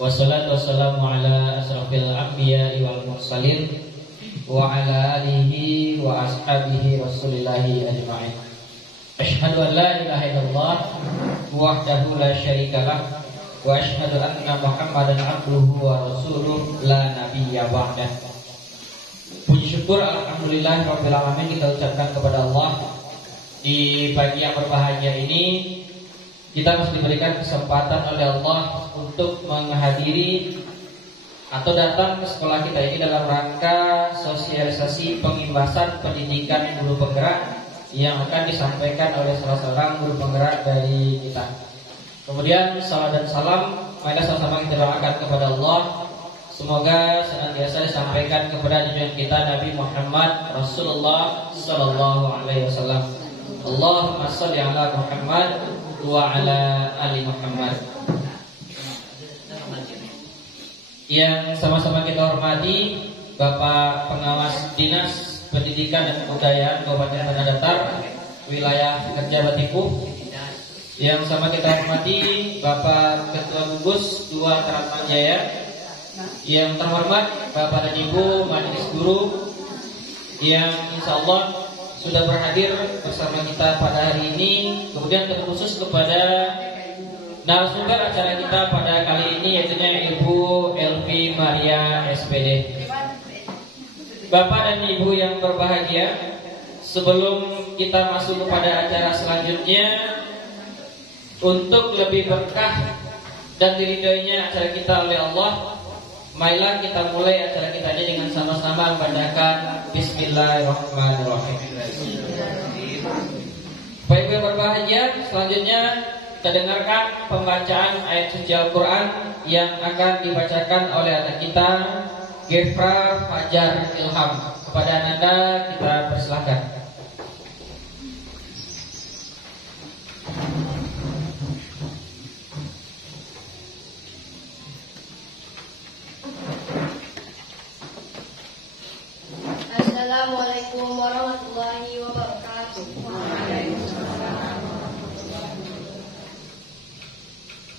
Wassalatu wassalamu ala asrafil anbiya'i wal mursalin wa ala alihi wa ashabihi rasulillahi ajma'in. Asyhadu an la ilaha illallah wahdahu la syarikalah wa asyhadu anna Muhammadan abduhu wa rasuluh la nabiyya ba'dah. Puji syukur alhamdulillah rabbil alamin kita ucapkan kepada Allah. Di pagi yang berbahagia ini kita masih diberikan kesempatan oleh Allah untuk menghadiri atau datang ke sekolah kita ini dalam rangka sosialisasi pengimbasan pendidikan guru penggerak yang akan disampaikan oleh salah seorang guru penggerak dari kita. Kemudian salam dan salam, mari sama-sama kita doakan kepada Allah, semoga senantiasa disampaikan kepada junjungan kita Nabi Muhammad Rasulullah Sallallahu Alaihi Wasallam. Allahumma sholli ala Muhammad wa ala ali Muhammad. Yang sama-sama kita hormati Bapak Pengawas Dinas Pendidikan dan Kebudayaan Kabupaten Tanah Datar wilayah Kerja Batiku. Yang sama kita hormati Bapak Ketua Gugus 2 Keraton Jaya. Yang terhormat Bapak dan Ibu Majelis Guru yang insya Allah sudah berhadir bersama kita pada hari ini. Kemudian terkhusus kepada narasumber acara kita pada kali ini, yaitu Ibu Elvi Maria SPD. Bapak dan Ibu yang berbahagia, sebelum kita masuk kepada acara selanjutnya, untuk lebih berkah dan diridhoinya acara kita oleh Allah, marilah kita mulai acara kita ini dengan sama-sama membacakan Bismillahirrahmanirrahim. Baik yang berbahagia, selanjutnya kita dengarkan pembacaan ayat suci Al-Quran yang akan dibacakan oleh anak kita Gefra Fajar Ilham. Kepada Anda kita persilahkan. Assalamualaikum warahmatullahi wabarakatuh.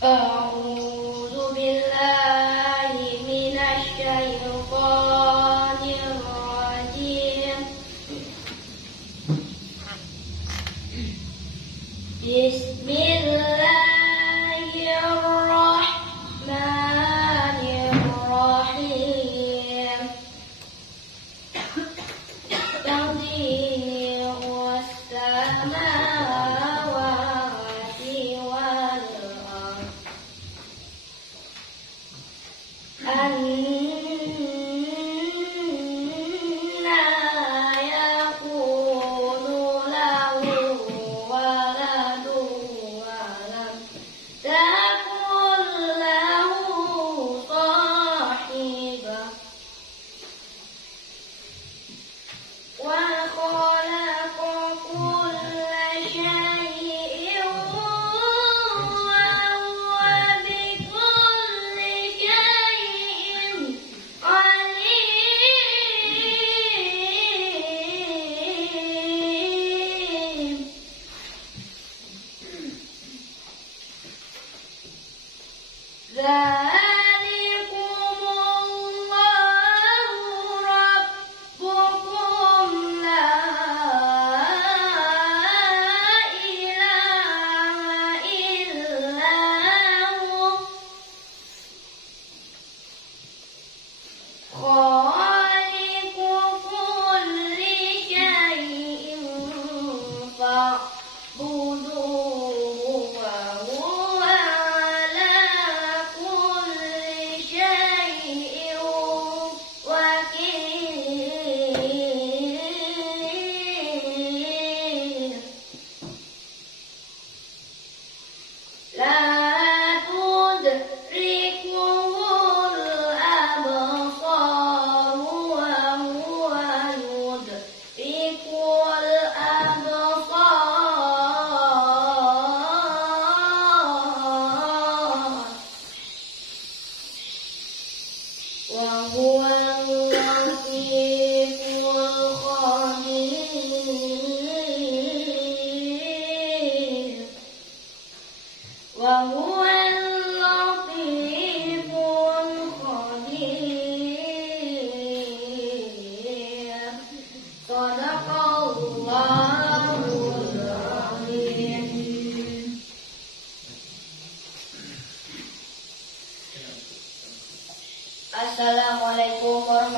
A'udzu billahi minasy syaithanir rajim. Bismillahirrahmanirrahim. Tadini was-sama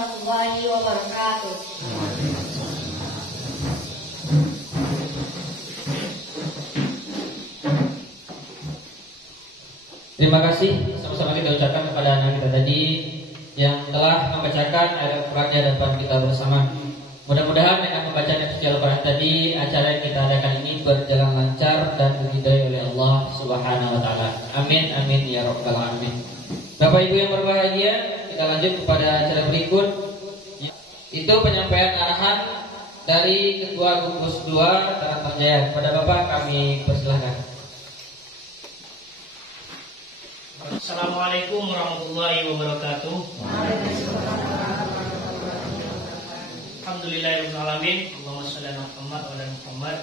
warahmatullahi wabarakatuh. Terima kasih sama-sama kita ucapkan kepada anak kita tadi yang telah membacakan ayat Al-Quran di hadapan kita bersama. Mudah-mudahan dengan pembacaan suci Al-Quran tadi, acara yang kita adakan ini berjalan lancar dan diridhai oleh Allah Subhanahu wa taala. Amin amin ya rabbal alamin. Bapak Ibu yang berbahagia, kita lanjut kepada acara berikut. Itu penyampaian arahan dari Ketua Gugus 2 Taratan Jaya. Kepada Bapak kami persilahkan. Assalamualaikum warahmatullahi wabarakatuh. Alhamdulillahirrahmanirrahim. Allahumma sholli ala Muhammad wa ala Muhammad.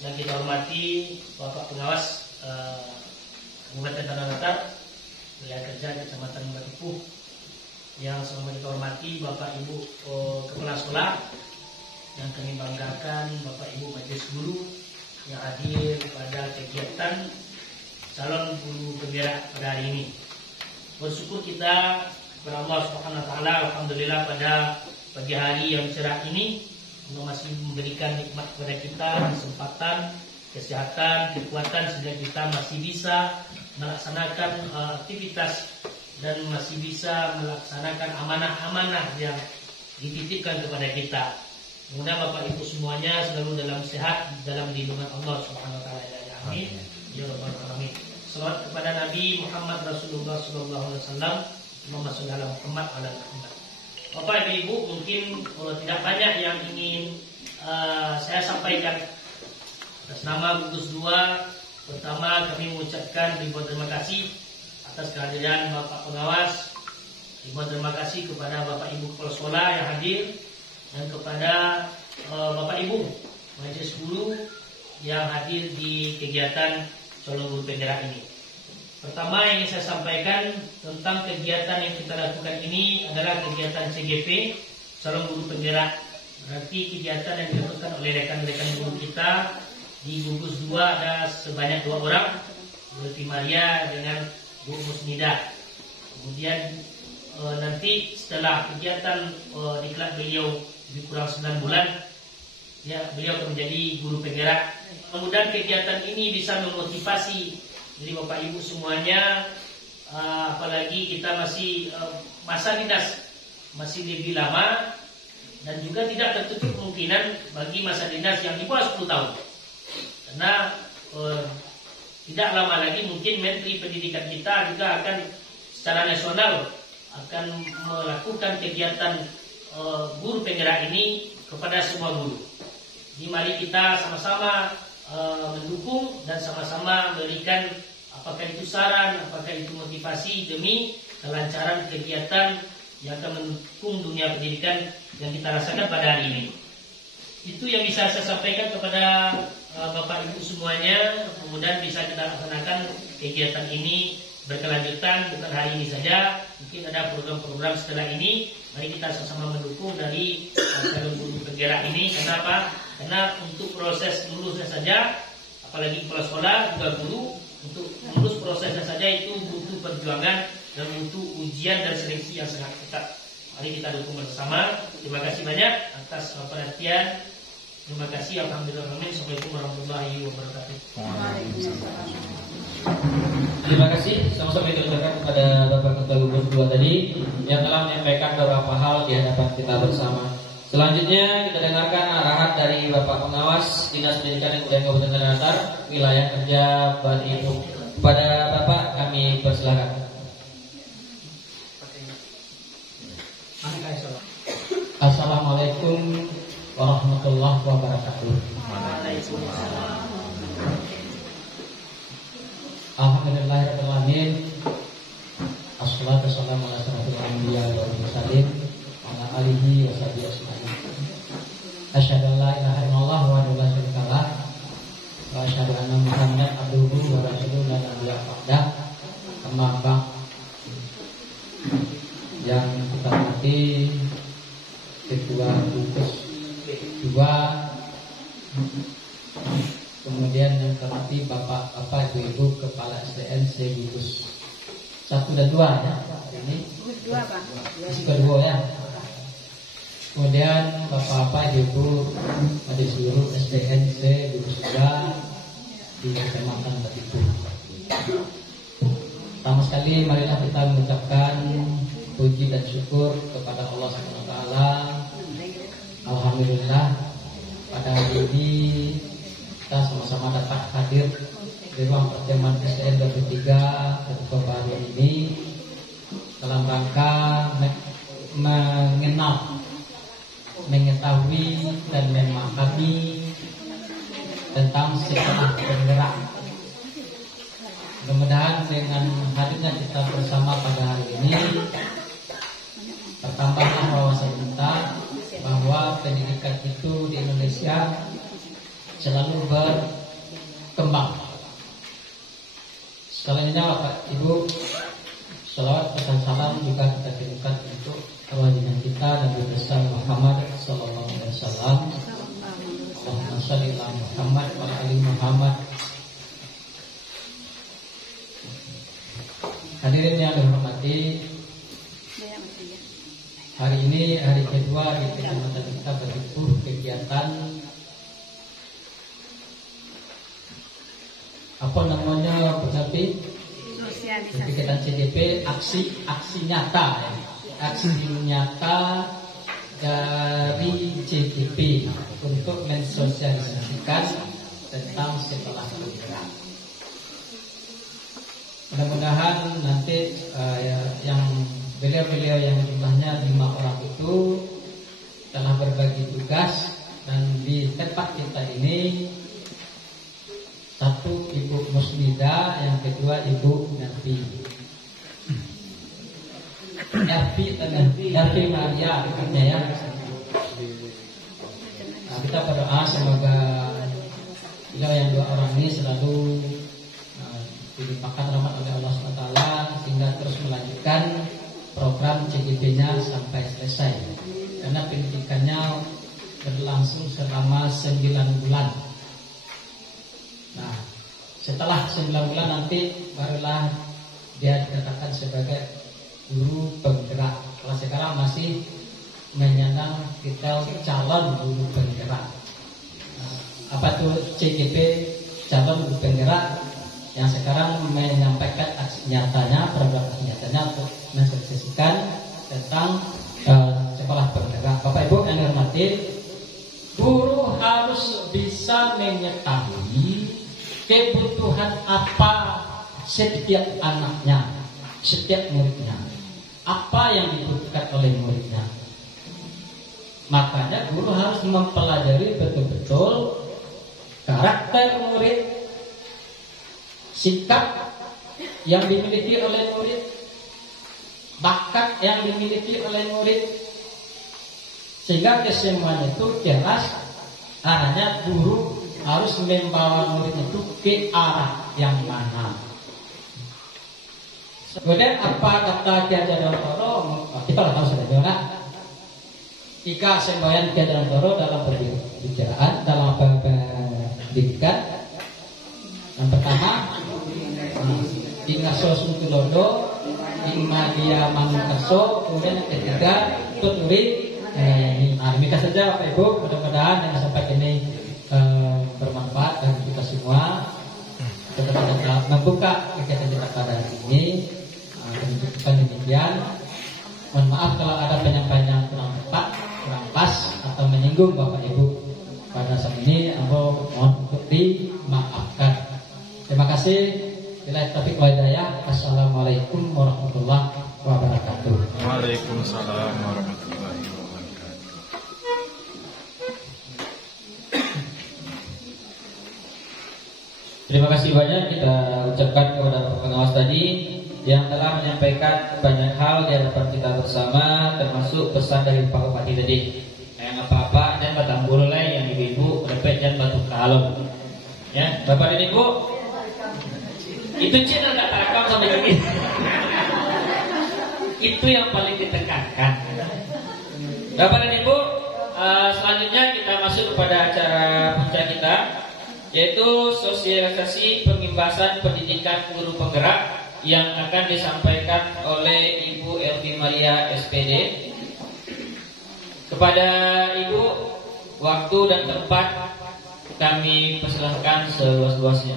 Yang kita hormati Bapak Pengawas Kabupaten Tanah Datar, Wilayah Kerja Kecamatan Batipuh. Yang sama kita hormati Bapak Ibu Kepala Sekolah, yang kami banggakan Bapak Ibu Majelis Guru yang hadir pada kegiatan calon guru penggerak pada hari ini. Bersyukur kita kepada Allah Subhanahu wa taala, alhamdulillah pada pagi hari yang cerah ini Allah masih memberikan nikmat kepada kita, kesempatan, kesehatan, kekuatan sehingga kita masih bisa melaksanakan aktivitas dan masih bisa melaksanakan amanah-amanah yang dititipkan kepada kita. Mudah Bapak Ibu semuanya selalu dalam sehat, dalam lindungan Allah Subhanahu wa taala. Amin. Ya rabbal alamin. Salawat kepada Nabi Muhammad Rasulullah sallallahu alaihi wasallam. Allahumma shalli ala Muhammad wa ala Muhammad. Bapak Ibu, mungkin tidak banyak yang ingin saya sampaikan. Atas nama Gugus 2, pertama kami mengucapkan ribuan terima kasih atas kehadiran Bapak Pengawas. Ribuan terima kasih kepada Bapak Ibu Kepala Sekolah yang hadir dan kepada Bapak Ibu Majelis Guru yang hadir di kegiatan calon guru penggerak ini. Pertama yang ingin saya sampaikan tentang kegiatan yang kita lakukan ini adalah kegiatan CGP, calon guru penggerak. Berarti kegiatan yang dilakukan oleh rekan-rekan guru kita di Gugus 2 ada sebanyak 2 orang, Bu Maria dengan Bu Musnidah. Kemudian nanti setelah kegiatan diklat beliau lebih kurang 9 bulan, ya beliau akan menjadi guru penggerak. Mudah-mudahan kegiatan ini bisa memotivasi jadi Bapak Ibu semuanya, apalagi kita masih masa dinas masih lebih lama dan juga tidak tertutup kemungkinan bagi masa dinas yang di bawah 10 tahun. Karena tidak lama lagi mungkin Menteri Pendidikan kita juga akan secara nasional akan melakukan kegiatan guru penggerak ini kepada semua guru. Jadi mari kita sama-sama mendukung dan sama-sama memberikan apakah itu saran, apakah itu motivasi demi kelancaran kegiatan yang akan mendukung dunia pendidikan yang kita rasakan pada hari ini. Itu yang bisa saya sampaikan kepada Bapak Ibu semuanya. Kemudian bisa kita laksanakan kegiatan ini berkelanjutan, bukan hari ini saja. Mungkin ada program-program setelah ini. Mari kita sama-sama mendukung dari calon guru penggerak ini. Kenapa? Karena untuk proses lulusnya saja, apalagi kepala sekolah juga guru, untuk lulus prosesnya saja itu butuh perjuangan dan butuh ujian dan seleksi yang sangat ketat. Mari kita dukung bersama. Terima kasih banyak atas perhatian. Terima kasih. Alhamdulillah. Assalamualaikum warahmatullahi wabarakatuh. Terima kasih. Sama-sama kita ucapkan kepada Bapak Ketua Gugus 2 tadi yang telah menyampaikan beberapa hal di hadapan kita bersama. Selanjutnya kita dengarkan arahan dari Bapak Pengawas Dinas Pendidikan dan Kebudayaan Kabupaten Tanah Datar, Wilayah Kerja Batipuh. Kepada Bapak kami persilakan. Assalamualaikum warahmatullahi wabarakatuh. Alhamdulillahirabbil alamin. Assalatu wassalamu ala asyrofil anbiya'i wal mursalin wa ala alihi wa sahbihi ajmain. Asyhadu an la ilaha illallah wa la syarika lah wa asyhadu anna Muhammadan abduhu wa rasuluhu la nabiyya ba'dah. Amma ba'd. Yang kita hormati Ketua Gugus 2, kemudian yang terhormati Bapak-bapak, Ibu-ibu Kepala SDN Gugus 1 dan 2 ya. Ini Gugus 2 Pak. Gugus 2 ya. mengucapkan Bapak-bapak, Ibu di seluruh SDN Se-Gurusuda di Kecamatan Batipuh. Pertama sekali marilah kita mengucapkan puji dan syukur kepada Allah SWT. Alhamdulillah pada hari ini kita sama-sama dapat hadir di ruang pertemuan SDN 23 Kebahagiaan ini dalam rangka mengetahui dan memahami tentang sekolah penggerak. Mudah-mudahan dengan hadirnya kita bersama pada hari ini bertambahlah wawasan kita bahwa pendidikan itu di Indonesia selalu berkembang. Selanjutnya Bapak Ibu, salawat dan salam juga kita kirimkan untuk kewajiban kita Nabi besar Muhammad Sallallahu Alaihi Wasallam. Allahumma sholli ala Muhammad wa ali Muhammad. Hadirin yang dihormati, hari ini hari kedua di Kecamatan kita Batipuh kegiatan apa namanya berarti kegiatan CDP aksi nyata dari CDP untuk mensosialisasikan tentang sekolah penggerak. Mudah-mudahan nanti yang beliau-beliau yang jumlahnya 5 orang itu telah berbagi tugas, dan di tempat kita ini satu Ibu Musnida, yang kedua Ibu Nafi Maria dekatnya ya. Nah, kita berdoa semoga beliau yang 2 orang ini selalu dilimpahkan rahmat oleh Allah SWT sehingga terus melanjutkan program CGP-nya sampai selesai, karena pendidikannya berlangsung selama 9 bulan. Nah, setelah 9 bulan nanti barulah dia dikatakan sebagai guru penggerak. Kalau sekarang masih menyandang titel calon guru penggerak. Nah, apa tuh CGP calon guru penggerak? Yang sekarang menyampaikan aksi nyatanya, program aksi nyatanya untuk mensosialisasikan tentang sekolah penggerak. Bapak Ibu yang dihormati, guru harus bisa mengetahui kebutuhan apa setiap anaknya, setiap muridnya, apa yang dibutuhkan oleh muridnya. Makanya guru harus mempelajari betul-betul karakter murid, sikap yang dimiliki oleh murid, bakat yang dimiliki oleh murid, sehingga kesemuanya itu jelas arahnya. Guru harus membawa murid itu ke arah yang mana. Kemudian apa kata Ki Hajar Dewantara? Kita tahu sudah juga. Jika semboyan Ki Hajar Dewantara dalam perbicaraan, dalam pendidikan, yang pertama Ingaso Suntulodo, Ingmadia Manungkaso, kemudian yang ketiga Tuturi. Demikian saja Bapak Ibu, mudah-mudahan yang disampaikan ini bermanfaat bagi kita semua. Kita membuka kegiatan kita pada hari ini. Menunjukkan demikian. Mohon maaf kalau ada penyampaian yang kurang tepat, kurang pas atau menyinggung Bapak Ibu pada saat ini, aku mohon untuk dimaafkan. Terima kasih. Bila taufiq wal hidayah. Assalamualaikum warahmatullahi wabarakatuh. Waalaikumsalam warahmatullahi wabarakatuh. Terima kasih banyak kita ucapkan kepada Bapak Pengawas tadi yang telah menyampaikan banyak hal di hadapan kita bersama, termasuk pesan dari Pak Bupati tadi. Yang apa-apa dan batang burulai, yang ibu-ibu repet dan batu kalung. Ya, Bapak dan Ibu, itu channel nggak terekam sampai ini. Itu yang paling ditekankan. Bapak dan Ibu, selanjutnya kita masuk kepada acara puncak kita, yaitu sosialisasi pengimbasan pendidikan guru penggerak yang akan disampaikan oleh Ibu Elvi Maria SPD. Kepada Ibu, waktu dan tempat kami persilahkan seluas-luasnya.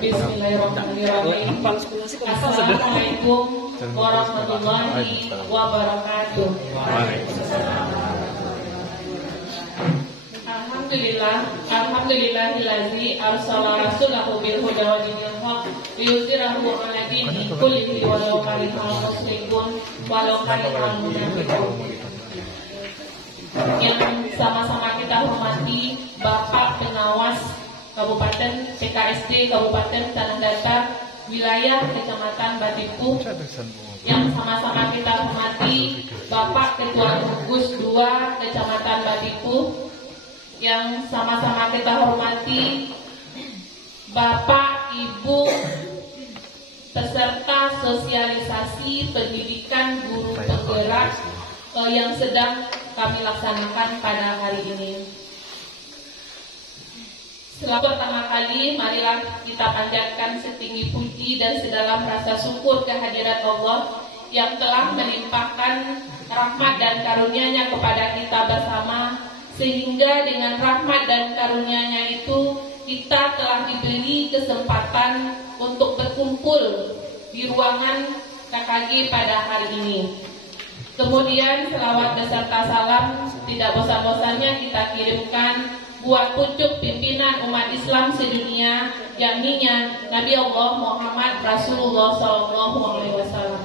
Bismillahirrahmanirrahim. Assalamualaikum warahmatullahi wabarakatuh. Alhamdulillahillazi arsala rasulahu bil huda wa dinil haq liyuzhirahu 'ala dini kullihi walau karihal musyrikun walau karihal munafiqun. Yang sama-sama kita hormati Bapak Pengawas Kabupaten PKSD Kabupaten Tanah Datar wilayah Kecamatan Batipuh, yang sama-sama kita hormati Bapak Ketua Gugus 2 Kecamatan Batipuh, yang sama-sama kita hormati Bapak Ibu peserta sosialisasi pendidikan guru penggerak yang sedang kami laksanakan pada hari ini. Selalu pertama kali, marilah kita panjatkan setinggi puji dan sedalam rasa syukur kehadirat Allah yang telah melimpahkan rahmat dan karunia-Nya kepada kita bersama, sehingga dengan rahmat dan karunia-Nya itu kita telah diberi kesempatan untuk berkumpul di ruangan KKG pada hari ini. Kemudian selawat beserta salam tidak bosan-bosannya kita kirimkan buat pucuk pimpinan umat Islam sedunia, yakni Nabi Allah Muhammad Rasulullah SAW.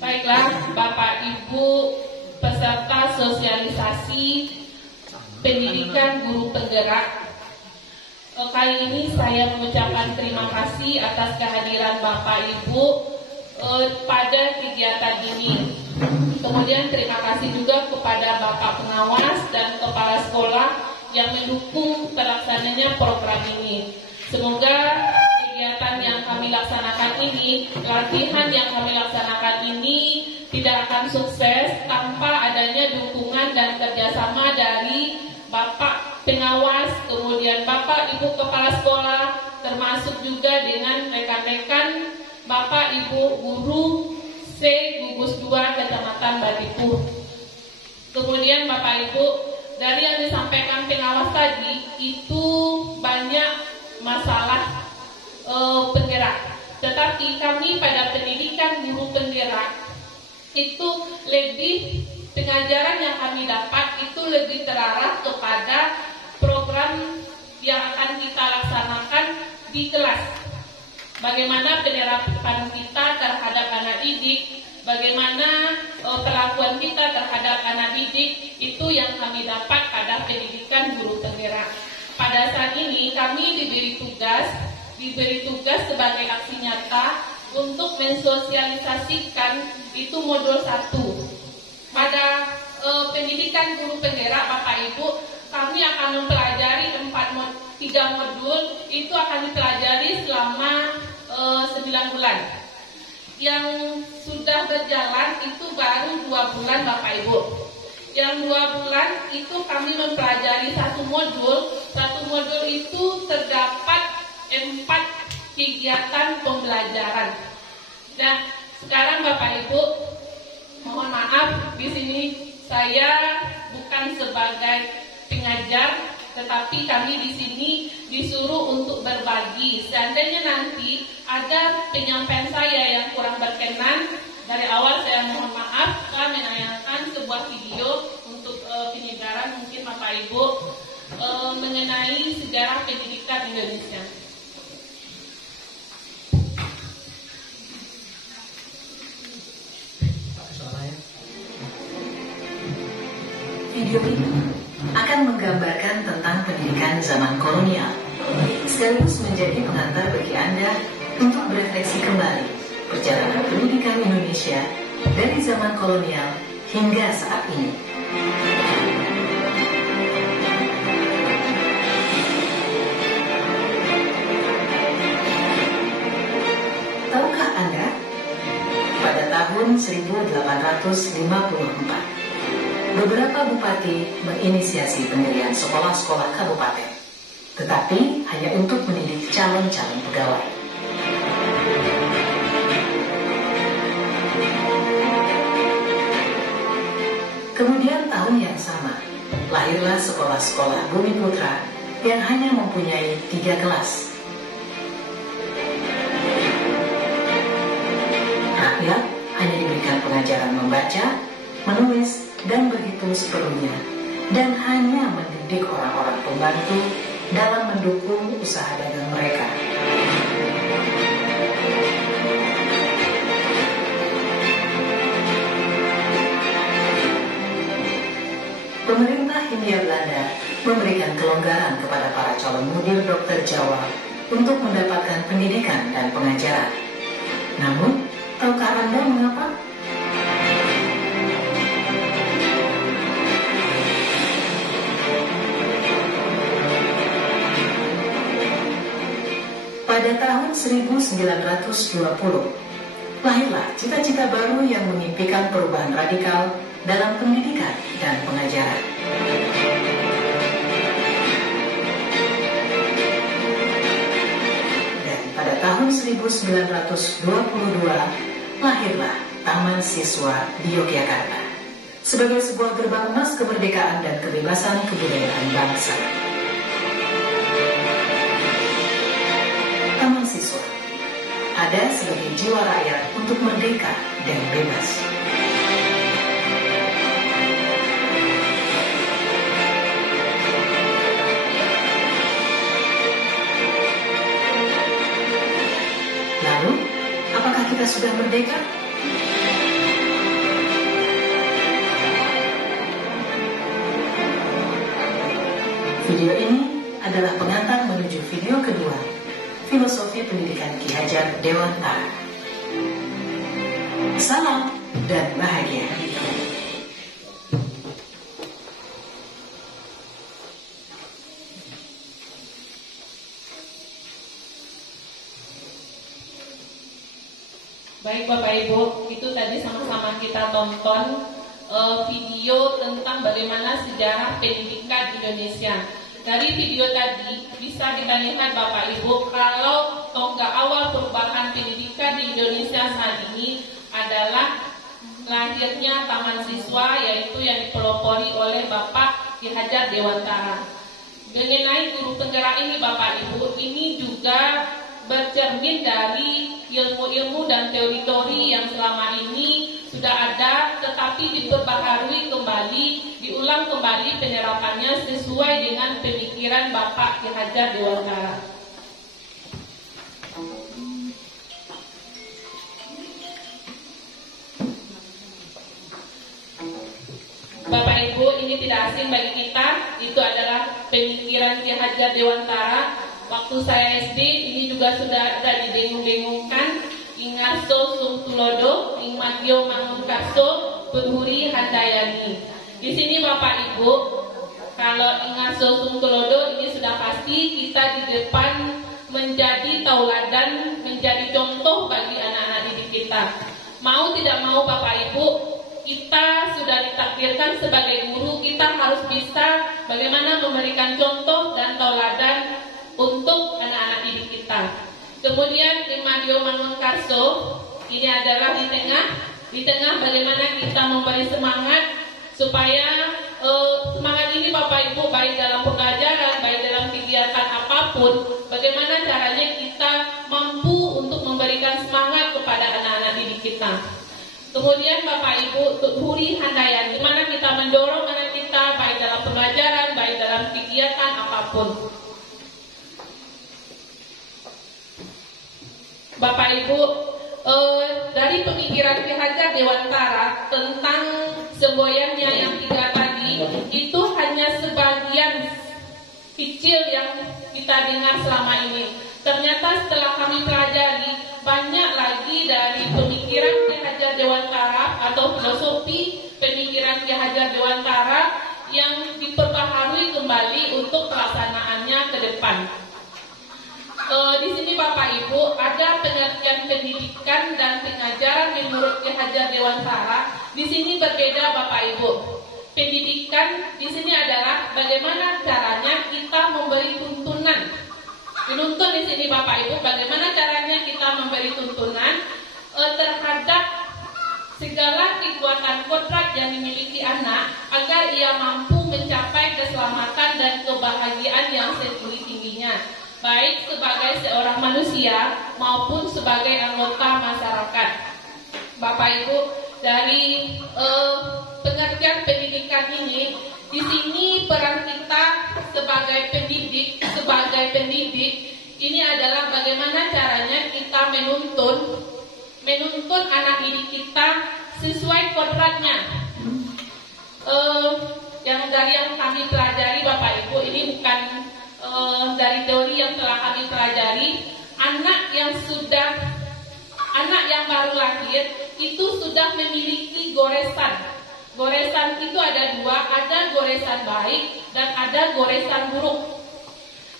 Baiklah, Bapak Ibu peserta sosialisasi pendidikan guru penggerak, kali ini saya mengucapkan terima kasih atas kehadiran Bapak Ibu pada kegiatan ini. Kemudian terima kasih juga kepada Bapak Pengawas dan Kepala Sekolah yang mendukung terlaksananya program ini. Semoga kegiatan yang kami laksanakan ini, latihan yang kami laksanakan ini tidak akan sukses tanpa adanya dukungan dan kerjasama dari Bapak Pengawas, kemudian Bapak Ibu Kepala Sekolah, termasuk juga dengan rekan-rekan Bapak Ibu Guru C Gugus 2 Kecamatan Batipuh. Kemudian Bapak Ibu, dari yang disampaikan pengawas tadi itu banyak masalah penggerak. Tetapi kami pada pendidikan guru penggerak itu lebih, pengajaran yang kami dapat itu lebih terarah kepada program yang akan kita laksanakan di kelas. Bagaimana penerapan kita terhadap anak didik, bagaimana perlakuan kita terhadap anak didik, itu yang kami dapat pada pendidikan guru penggerak. Pada saat ini kami diberi tugas sebagai aksi nyata untuk mensosialisasikan itu modul 1. Pada pendidikan guru penggerak Bapak Ibu, kami akan mempelajari 3 modul, itu akan dipelajari selama 9 bulan. Yang sudah berjalan itu baru 2 bulan Bapak Ibu. Yang 2 bulan itu kami mempelajari 1 modul. 1 modul itu terdapat 4 kegiatan pembelajaran. Nah, sekarang Bapak Ibu, mohon maaf di sini saya bukan sebagai pengajar, tetapi kami di sini disuruh untuk berbagi. Seandainya nanti ada penyampaian saya yang kurang berkenan, dari awal saya mohon maaf. Saya menayangkan sebuah video untuk penyegaran mungkin Bapak Ibu mengenai sejarah pendidikan Indonesia. Video ini akan menggambarkan tentang pendidikan zaman kolonial, sekaligus menjadi pengantar bagi Anda untuk berefleksi kembali perjalanan pendidikan Indonesia dari zaman kolonial hingga saat ini. tahun 1854. Beberapa bupati menginisiasi pendirian sekolah-sekolah kabupaten, tetapi hanya untuk mendidik calon-calon pegawai. Kemudian tahun yang sama, lahirlah sekolah-sekolah Bumi Putra yang hanya mempunyai 3 kelas. Rakyat hanya diberikan pengajaran membaca, menulis, dan berhitung seperlunya, dan hanya mendidik orang-orang pembantu dalam mendukung usaha dagang mereka. Pemerintah Hindia Belanda memberikan kelonggaran kepada para calon mudir dokter Jawa untuk mendapatkan pendidikan dan pengajaran. Namun, tahukah Anda mengapa? Pada tahun 1920, lahirlah cita-cita baru yang memimpikan perubahan radikal dalam pendidikan dan pengajaran. Dan pada tahun 1922, lahirlah Taman Siswa di Yogyakarta sebagai sebuah gerbang emas kemerdekaan dan kebebasan kebudayaan bangsa. Taman Siswa ada sebagai jiwa rakyat untuk merdeka dan bebas. Lalu, apakah kita sudah merdeka? Video ini adalah pengantar menuju video kedua, Filosofi Pendidikan Ki Hajar Dewantara. Salam dan bahagia. Baik Bapak Ibu, itu tadi sama-sama kita tonton video tentang bagaimana sejarah pendidikan Indonesia. Dari video tadi bisa dibandingkan Bapak Ibu kalau tonggak awal perubahan pendidikan di Indonesia saat ini adalah lahirnya Taman Siswa, yaitu yang dipelopori oleh Bapak Ki Hajar Dewantara. Mengenai guru penggerak ini Bapak Ibu, ini juga bercermin dari ilmu-ilmu dan teori-teori yang selama ini sudah ada, tetapi diperbaharui kembali, diulang kembali penerapannya sesuai dengan pemikiran Bapak Ki Hajar Dewantara. Bapak Ibu, ini tidak asing bagi kita, itu adalah pemikiran Ki Hajar Dewantara. Waktu saya SD, ini juga sudah ada didengung-dengungkan. Ingarso Sung Tulodo, Ingmatio Mangunkarso, Penhuri Handayani. Di sini Bapak Ibu, kalau Ingarso Sung Tulodo ini sudah pasti kita di depan menjadi tauladan, menjadi contoh bagi anak-anak didik kita. Mau tidak mau Bapak Ibu, kita sudah ditakdirkan sebagai guru, kita harus bisa bagaimana memberikan contoh dan tauladan untuk anak-anak didik kita. Kemudian Ingmatio Mangunkarso ini adalah di tengah bagaimana kita memberi semangat supaya semangat ini Bapak Ibu baik dalam pengajaran, baik dalam kegiatan apapun, bagaimana caranya kita mampu untuk memberikan semangat kepada anak-anak didik kita. Kemudian Bapak Ibu Huri Handayani, di mana kita mendorong anak kita baik dalam pengajaran, baik dalam kegiatan apapun. Bapak Ibu, dari pemikiran Ki Hajar Dewantara tentang semboyannya yang 3 tadi, itu hanya sebagian kecil yang kita dengar selama ini. Ternyata setelah kami pelajari, banyak lagi dari pemikiran Ki Hajar Dewantara atau filosofi pemikiran Ki Hajar Dewantara yang diperbaharui kembali untuk pelaksanaannya ke depan. Di sini Bapak Ibu ada pengertian pendidikan dan pengajaran menurut Ki Hajar dewantara. Di sini berbeda Bapak Ibu. Pendidikan di sini adalah bagaimana caranya kita memberi tuntunan. Menuntun di sini Bapak Ibu, bagaimana caranya kita memberi tuntunan terhadap segala kekuatan kodrat yang dimiliki anak agar ia mampu mencapai keselamatan dan kebahagiaan yang setinggi-tingginya, baik sebagai seorang manusia maupun sebagai anggota masyarakat. Bapak Ibu, dari pengertian pendidikan ini, di sini peran kita sebagai pendidik ini adalah bagaimana caranya kita menuntun anak didik kita sesuai kodratnya. Yang dari yang kami pelajari Bapak Ibu, ini bukan dari teori yang telah kami pelajari. Anak yang baru lahir itu sudah memiliki goresan. Goresan itu ada dua, ada goresan baik dan ada goresan buruk.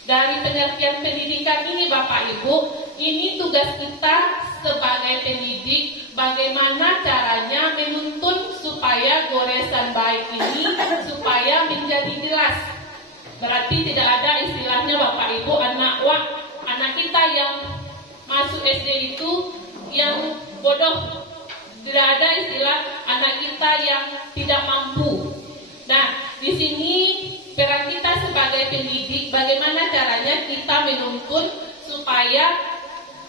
Dari pengertian pendidikan ini Bapak Ibu, ini tugas kita sebagai pendidik, bagaimana caranya menuntun supaya goresan baik ini supaya menjadi jelas. Berarti tidak ada istilahnya Bapak Ibu anak kita yang masuk SD itu yang bodoh. Tidak ada istilah anak kita yang tidak mampu. Nah, di sini peran kita sebagai pendidik, bagaimana caranya kita menuntun supaya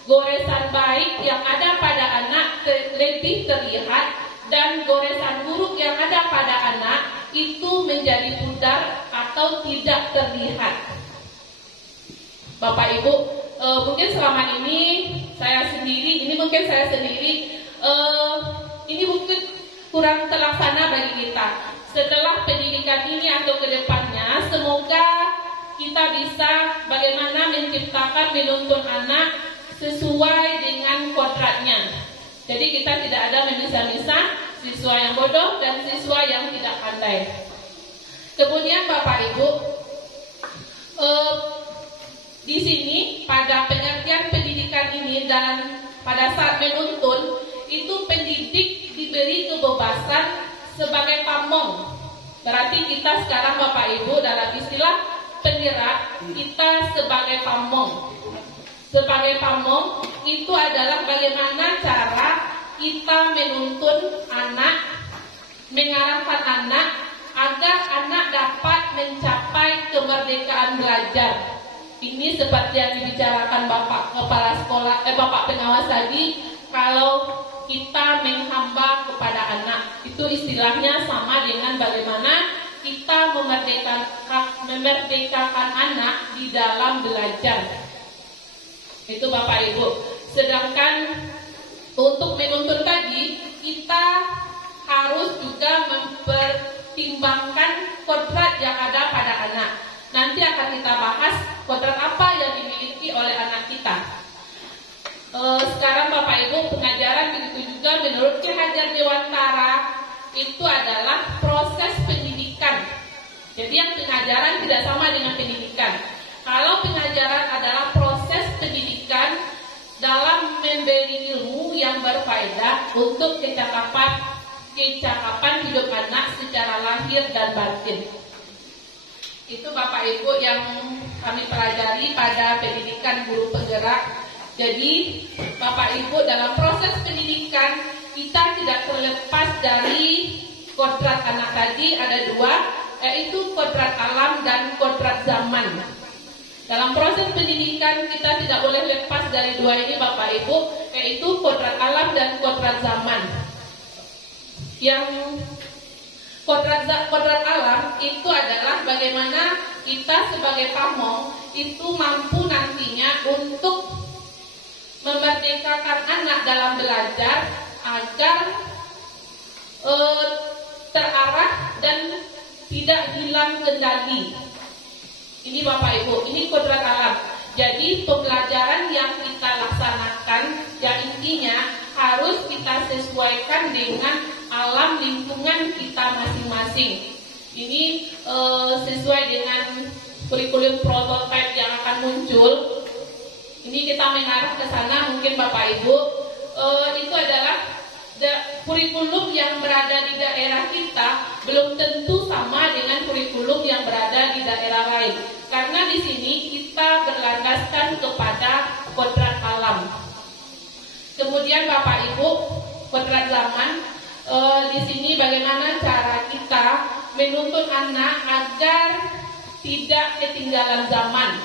goresan baik yang ada pada anak lebih terlihat dan goresan buruk yang ada pada anak itu menjadi pudar atau tidak terlihat. Bapak Ibu, mungkin selama ini saya sendiri ini mungkin kurang terlaksana bagi kita. Setelah pendidikan ini atau kedepannya, semoga kita bisa bagaimana menciptakan menuntun anak sesuai dengan kodratnya. Jadi kita tidak ada memisah-misah siswa yang bodoh dan siswa yang tidak pandai. Kemudian Bapak Ibu, di sini pada pengertian pendidikan ini dan pada saat menuntun itu pendidik diberi kebebasan sebagai pamong. Berarti kita sekarang Bapak Ibu dalam istilah penggerak, kita sebagai pamong. Sebagai pamong itu adalah bagaimana cara kita menuntun anak, mengarahkan anak agar anak dapat mencapai kemerdekaan belajar. Ini seperti yang dibicarakan Bapak Kepala Sekolah, Bapak Pengawas tadi, kalau kita menghamba kepada anak, itu istilahnya sama dengan bagaimana kita memerdekakan anak di dalam belajar. Itu Bapak Ibu. Sedangkan untuk menuntun tadi, kita harus juga mempertimbangkan kodrat yang ada pada anak. Nanti akan kita bahas kodrat apa yang dimiliki oleh anak kita. Sekarang Bapak Ibu, pengajaran begitu juga menurut Ki Hajar Dewantara itu adalah proses pendidikan. Jadi yang pengajaran tidak sama dengan pendidikan. Kalau pengajaran adalah proses pendidikan dalam memberi ilmu yang berfaedah untuk kecakapan hidup anak secara lahir dan batin. Itu Bapak Ibu yang kami pelajari pada pendidikan guru penggerak. Jadi Bapak Ibu, dalam proses pendidikan kita tidak terlepas dari kodrat anak tadi, ada dua, yaitu kodrat alam dan kodrat zaman. Dalam proses pendidikan kita tidak boleh lepas dari dua ini Bapak Ibu, yaitu kodrat alam dan kodrat zaman. Yang kodrat alam itu adalah bagaimana kita sebagai pamong itu mampu nantinya untuk memerdekakan anak dalam belajar agar terarah dan tidak hilang kendali. Ini Bapak Ibu, ini kodrat alam. Jadi pembelajaran yang kita laksanakan yang intinya harus kita sesuaikan dengan alam lingkungan kita masing-masing. Ini sesuai dengan kurikulum prototipe yang akan muncul. Ini kita mengarah ke sana mungkin Bapak Ibu. Itu adalah kurikulum yang berada di daerah kita belum tentu sama dengan kurikulum yang berada di daerah lain. Karena di sini kita berlandaskan kepada kodrat alam. Kemudian Bapak Ibu, kodrat zaman, di sini bagaimana cara kita menuntun anak agar tidak ketinggalan zaman.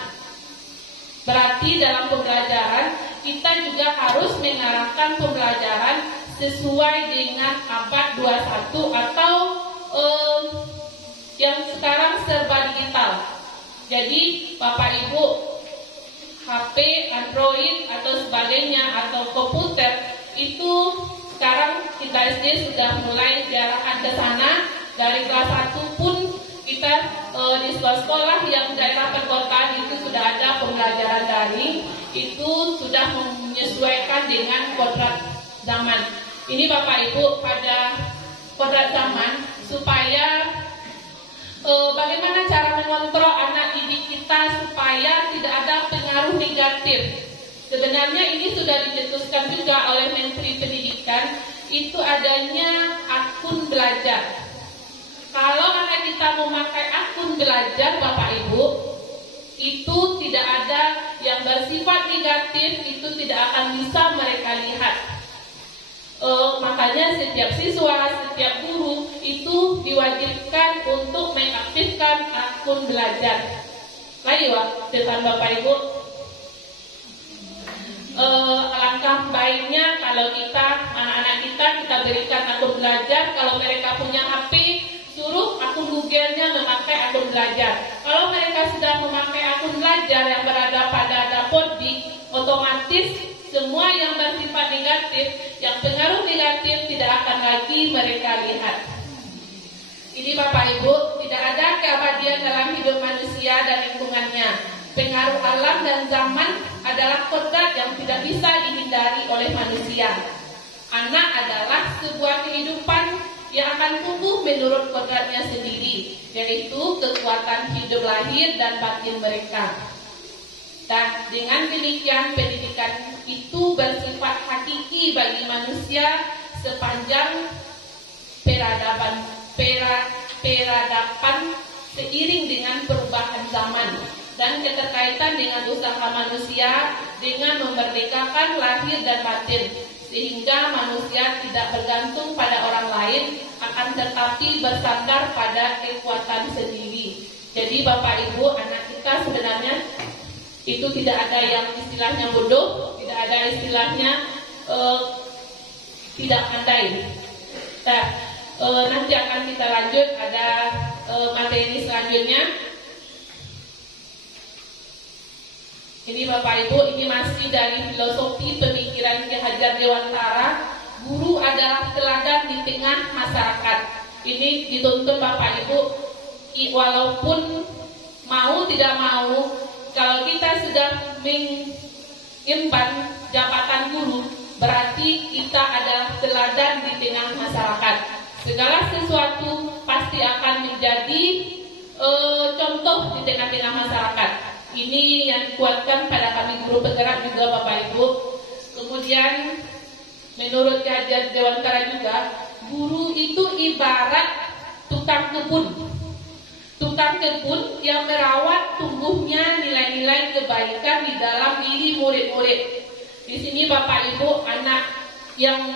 Berarti dalam pembelajaran kita juga harus mengarahkan pembelajaran sesuai dengan abad 21 atau yang sekarang serba digital. Jadi Bapak Ibu, HP, Android atau sebagainya atau komputer itu sekarang kita SD sudah mulai diarahkan ke sana. Dari kelas 1 pun kita di sekolah-sekolah yang daerah perkotaan itu sudah ada pembelajaran daring, itu sudah menyesuaikan dengan kodrat zaman. Ini Bapak Ibu pada kodrat zaman supaya bagaimana cara mengontrol anak didik kita supaya tidak ada pengaruh negatif. Sebenarnya ini sudah dicetuskan juga oleh Menteri Pendidikan, itu adanya akun belajar. Kalau anak kita memakai akun belajar Bapak Ibu, itu tidak ada yang bersifat negatif, itu tidak akan bisa mereka lihat. Makanya setiap siswa, setiap guru itu diwajibkan untuk mengaktifkan akun belajar. Ayo depan Bapak Ibu. Alangkah baiknya kalau kita, anak-anak kita berikan akun belajar. Kalau mereka punya HP, suruh akun Google-nya memakai akun belajar. Kalau mereka sudah memakai akun belajar yang berada pada dapodik, otomatis semua yang bersifat negatif, yang pengaruh negatif tidak akan lagi mereka lihat. Ini Bapak Ibu, tidak ada keabadian dalam hidup manusia dan lingkungannya. Pengaruh alam dan zaman adalah kodrat yang tidak bisa dihindari oleh manusia. Anak adalah sebuah kehidupan yang akan tumbuh menurut kodratnya sendiri, yaitu kekuatan hidup lahir dan batin mereka. Dan dengan demikian pendidikan itu bersifat hakiki bagi manusia sepanjang peradaban seiring dengan perubahan zaman dan keterkaitan dengan usaha manusia dengan memerdekakan lahir dan batin, sehingga manusia tidak bergantung pada orang lain, akan tetapi bersandar pada kekuatan sendiri. Jadi Bapak Ibu, anak kita sebenarnya itu tidak ada yang istilahnya bodoh, tidak ada istilahnya tidak pandai. Nah, nanti akan kita lanjut, ada materi selanjutnya. Ini Bapak Ibu, ini masih dari filosofi pemikiran Ki Hajar Dewantara. Guru adalah teladan di tengah masyarakat. Ini dituntun Bapak Ibu, walaupun mau tidak mau, kalau kita sudah mengemban jabatan guru, berarti kita adalah teladan di tengah masyarakat. Segala sesuatu pasti akan menjadi contoh di tengah-tengah masyarakat. Ini yang dikuatkan pada kami guru penggerak juga Bapak Ibu. Kemudian menurut Ki Hajar Dewantara juga, guru itu ibarat tukang kebun. Tukang kebun yang merawat tumbuhnya nilai-nilai kebaikan di dalam diri murid-murid. Di sini Bapak Ibu, anak yang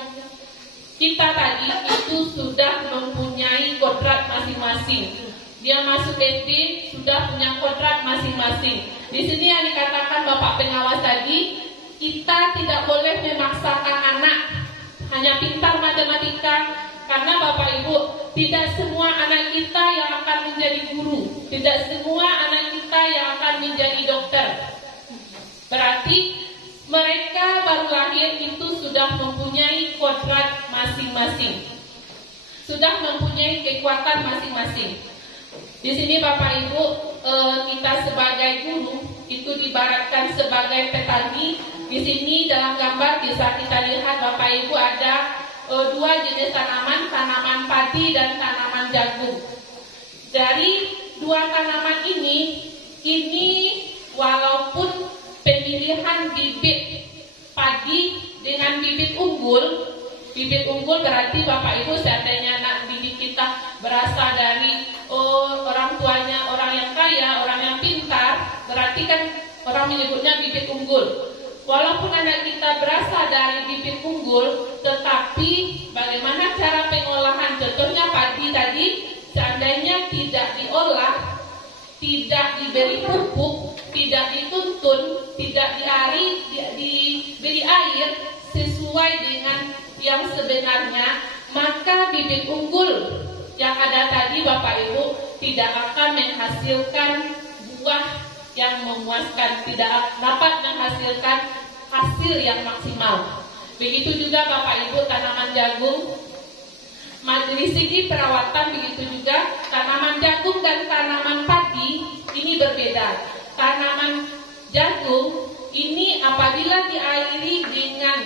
kita tadi itu sudah mempunyai kodrat masing-masing. Dia masuk SD sudah punya kodrat masing-masing. Di sini yang dikatakan Bapak pengawas tadi, kita tidak boleh memaksakan anak hanya pintar matematika, karena Bapak Ibu, tidak semua anak kita yang akan menjadi guru, tidak semua anak kita yang akan menjadi dokter. Berarti mereka baru lahir itu sudah mempunyai kodrat masing-masing, sudah mempunyai kekuatan masing-masing. Di sini Bapak Ibu, kita sebagai guru itu diibaratkan sebagai petani. Di sini dalam gambar bisa kita lihat Bapak Ibu ada dua jenis tanaman, tanaman padi dan tanaman jagung. Dari dua tanaman ini walaupun pemilihan bibit padi dengan bibit unggul Bibit unggul berarti Bapak Ibu seandainya anak didik kita berasal dari orang tuanya orang yang kaya, orang yang pintar, berarti kan orang menyebutnya bibit unggul. Walaupun anak kita berasal dari bibit unggul, tetapi bagaimana cara pengolahan? Contohnya padi tadi, seandainya tidak diolah, tidak diberi pupuk, tidak dituntun, tidak diberi air sesuai dengan yang sebenarnya, maka bibit unggul yang ada tadi Bapak Ibu tidak akan menghasilkan buah yang memuaskan, tidak dapat menghasilkan hasil yang maksimal. Begitu juga Bapak Ibu tanaman jagung, dari segi perawatan begitu juga tanaman jagung dan tanaman padi ini berbeda. Tanaman jagung ini apabila diairi dengan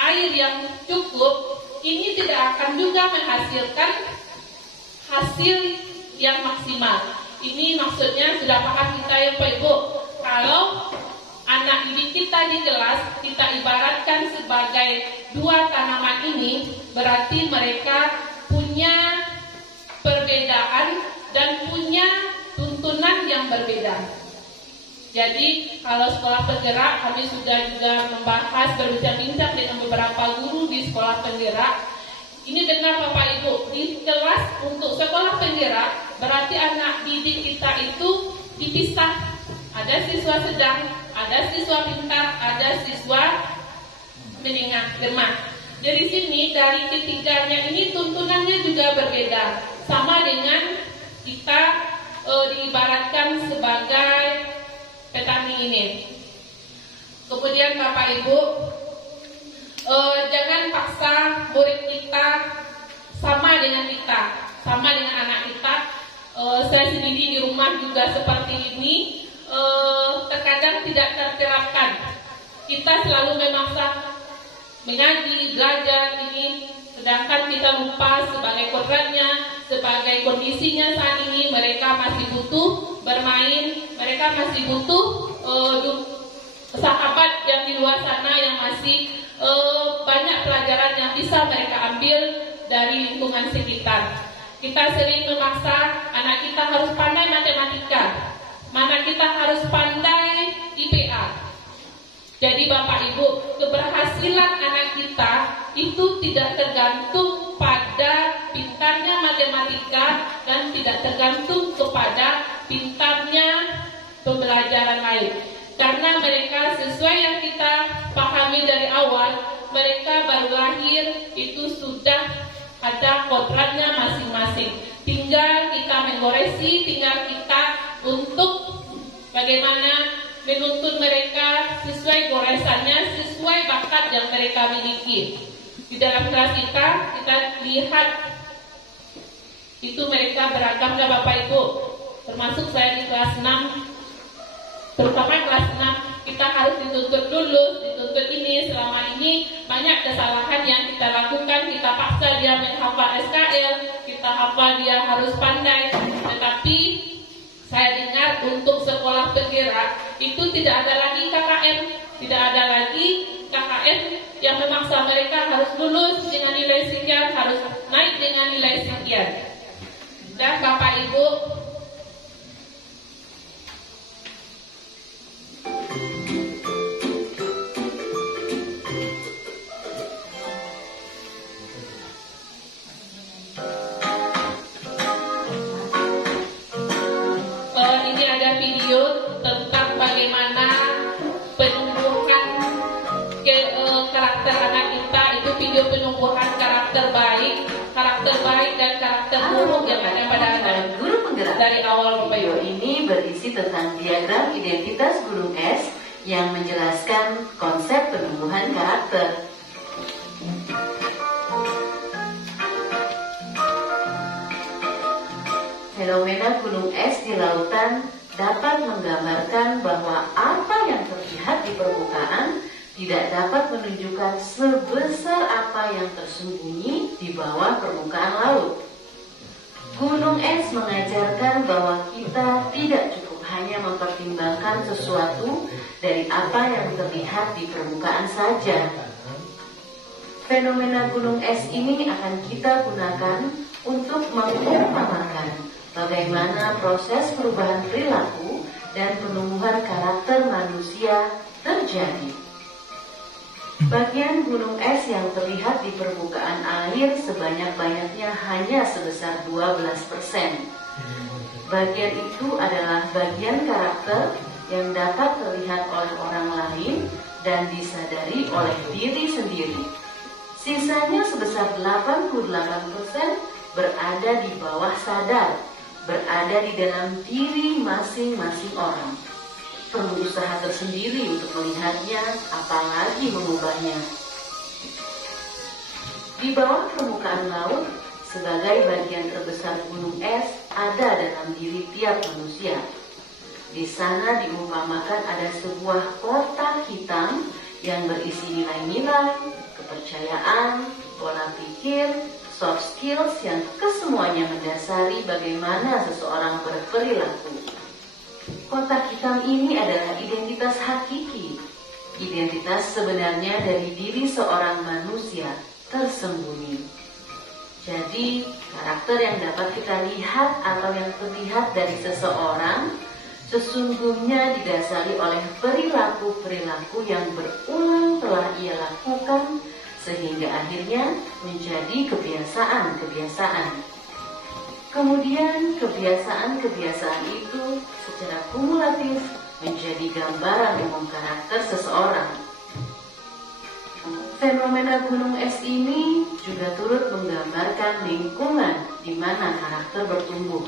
air yang cukup, ini tidak akan juga menghasilkan hasil yang maksimal. Ini maksudnya sudah paham kita ya Pak Ibu. Kalau anak didik kita di kelas kita ibaratkan sebagai dua tanaman ini, berarti mereka punya perbedaan dan punya tuntunan yang berbeda. Jadi kalau sekolah penggerak kami sudah juga membahas berbincang-bincang dengan beberapa guru di sekolah penggerak. Ini benar Bapak Ibu, di kelas untuk sekolah penggerak berarti anak didik kita itu dipisah. Ada siswa sedang, ada siswa pintar, ada siswa menengah, lemah. Dari sini dari ketiganya ini tuntunannya juga berbeda. Sama dengan kita diibaratkan sebagai petani ini. Kemudian Bapak Ibu, jangan paksa murid kita sama dengan kita, sama dengan anak kita. Saya sendiri di rumah juga seperti ini, terkadang tidak terterapkan. Kita selalu memaksa mengaji, belajar ini, sedangkan kita lupa sebagai kodratnya, sebagai kondisinya saat ini mereka masih butuh bermain, mereka masih butuh sahabat yang di luar sana yang masih banyak pelajaran yang bisa mereka ambil dari lingkungan sekitar. Kita sering memaksa anak kita harus pandai matematika, mana kita harus pandai IPA. Jadi Bapak Ibu, keberhasilan anak kita itu tidak tergantung pada pintarnya matematika dan tidak tergantung kepada pintarnya pembelajaran lain. Karena mereka sesuai yang kita pahami dari awal, mereka baru lahir itu sudah ada kodratnya masing-masing. Tinggal kita mengoreksi, tinggal kita untuk bagaimana menuntun mereka sesuai goresannya, sesuai bakat yang mereka miliki. Di dalam kelas kita lihat itu mereka beragam ya Bapak Ibu. Termasuk saya di kelas 6, terutama kelas 6, kita harus dituntut lulus, dituntut ini. Selama ini banyak kesalahan yang kita lakukan, kita paksa dia menghafal SKL, kita hafal dia harus pandai. Tetapi saya dengar untuk sekolah penggerak itu tidak ada lagi KKM, tidak ada lagi KKM yang memaksa mereka harus lulus dengan nilai sekian, harus naik dengan nilai sekian. Dan Bapak Ibu, ini ada video tentang bagaimana penumbuhan karakter anak kita. Itu video penumbuhan karakter baik dan karakter buruk yang ada pada anak. Guru penggerak Dari awal Bapak Ibu. video ini berisi tentang diagram identitas gunung es yang menjelaskan konsep penumbuhan karakter. Fenomena gunung es di lautan dapat menggambarkan bahwa apa yang terlihat di permukaan tidak dapat menunjukkan sebesar apa yang tersembunyi di bawah permukaan laut. Gunung es mengajarkan bahwa kita tidak cukup hanya mempertimbangkan sesuatu dari apa yang terlihat di permukaan saja. Fenomena gunung es ini akan kita gunakan untuk mengumpamakan bagaimana proses perubahan perilaku dan penumbuhan karakter manusia terjadi. Bagian gunung es yang terlihat di permukaan air sebanyak-banyaknya hanya sebesar 12%. Bagian itu adalah bagian karakter yang dapat terlihat oleh orang lain dan disadari oleh diri sendiri. Sisanya sebesar 88% berada di bawah sadar, berada di dalam diri masing-masing orang. Perlu usaha tersendiri untuk melihatnya, apalagi mengubahnya. Di bawah permukaan laut, sebagai bagian terbesar gunung es, ada dalam diri tiap manusia. Di sana diumpamakan ada sebuah kotak hitam yang berisi nilai-nilai, kepercayaan, pola pikir, soft skills yang kesemuanya mendasari bagaimana seseorang berperilaku. Kotak hitam ini adalah identitas hakiki, identitas sebenarnya dari diri seorang manusia tersembunyi. Jadi, karakter yang dapat kita lihat atau yang terlihat dari seseorang sesungguhnya didasari oleh perilaku-perilaku yang berulang telah ia lakukan sehingga akhirnya menjadi kebiasaan-kebiasaan. Kemudian kebiasaan-kebiasaan itu secara kumulatif menjadi gambaran umum karakter seseorang. Fenomena gunung es ini juga turut menggambarkan lingkungan di mana karakter bertumbuh.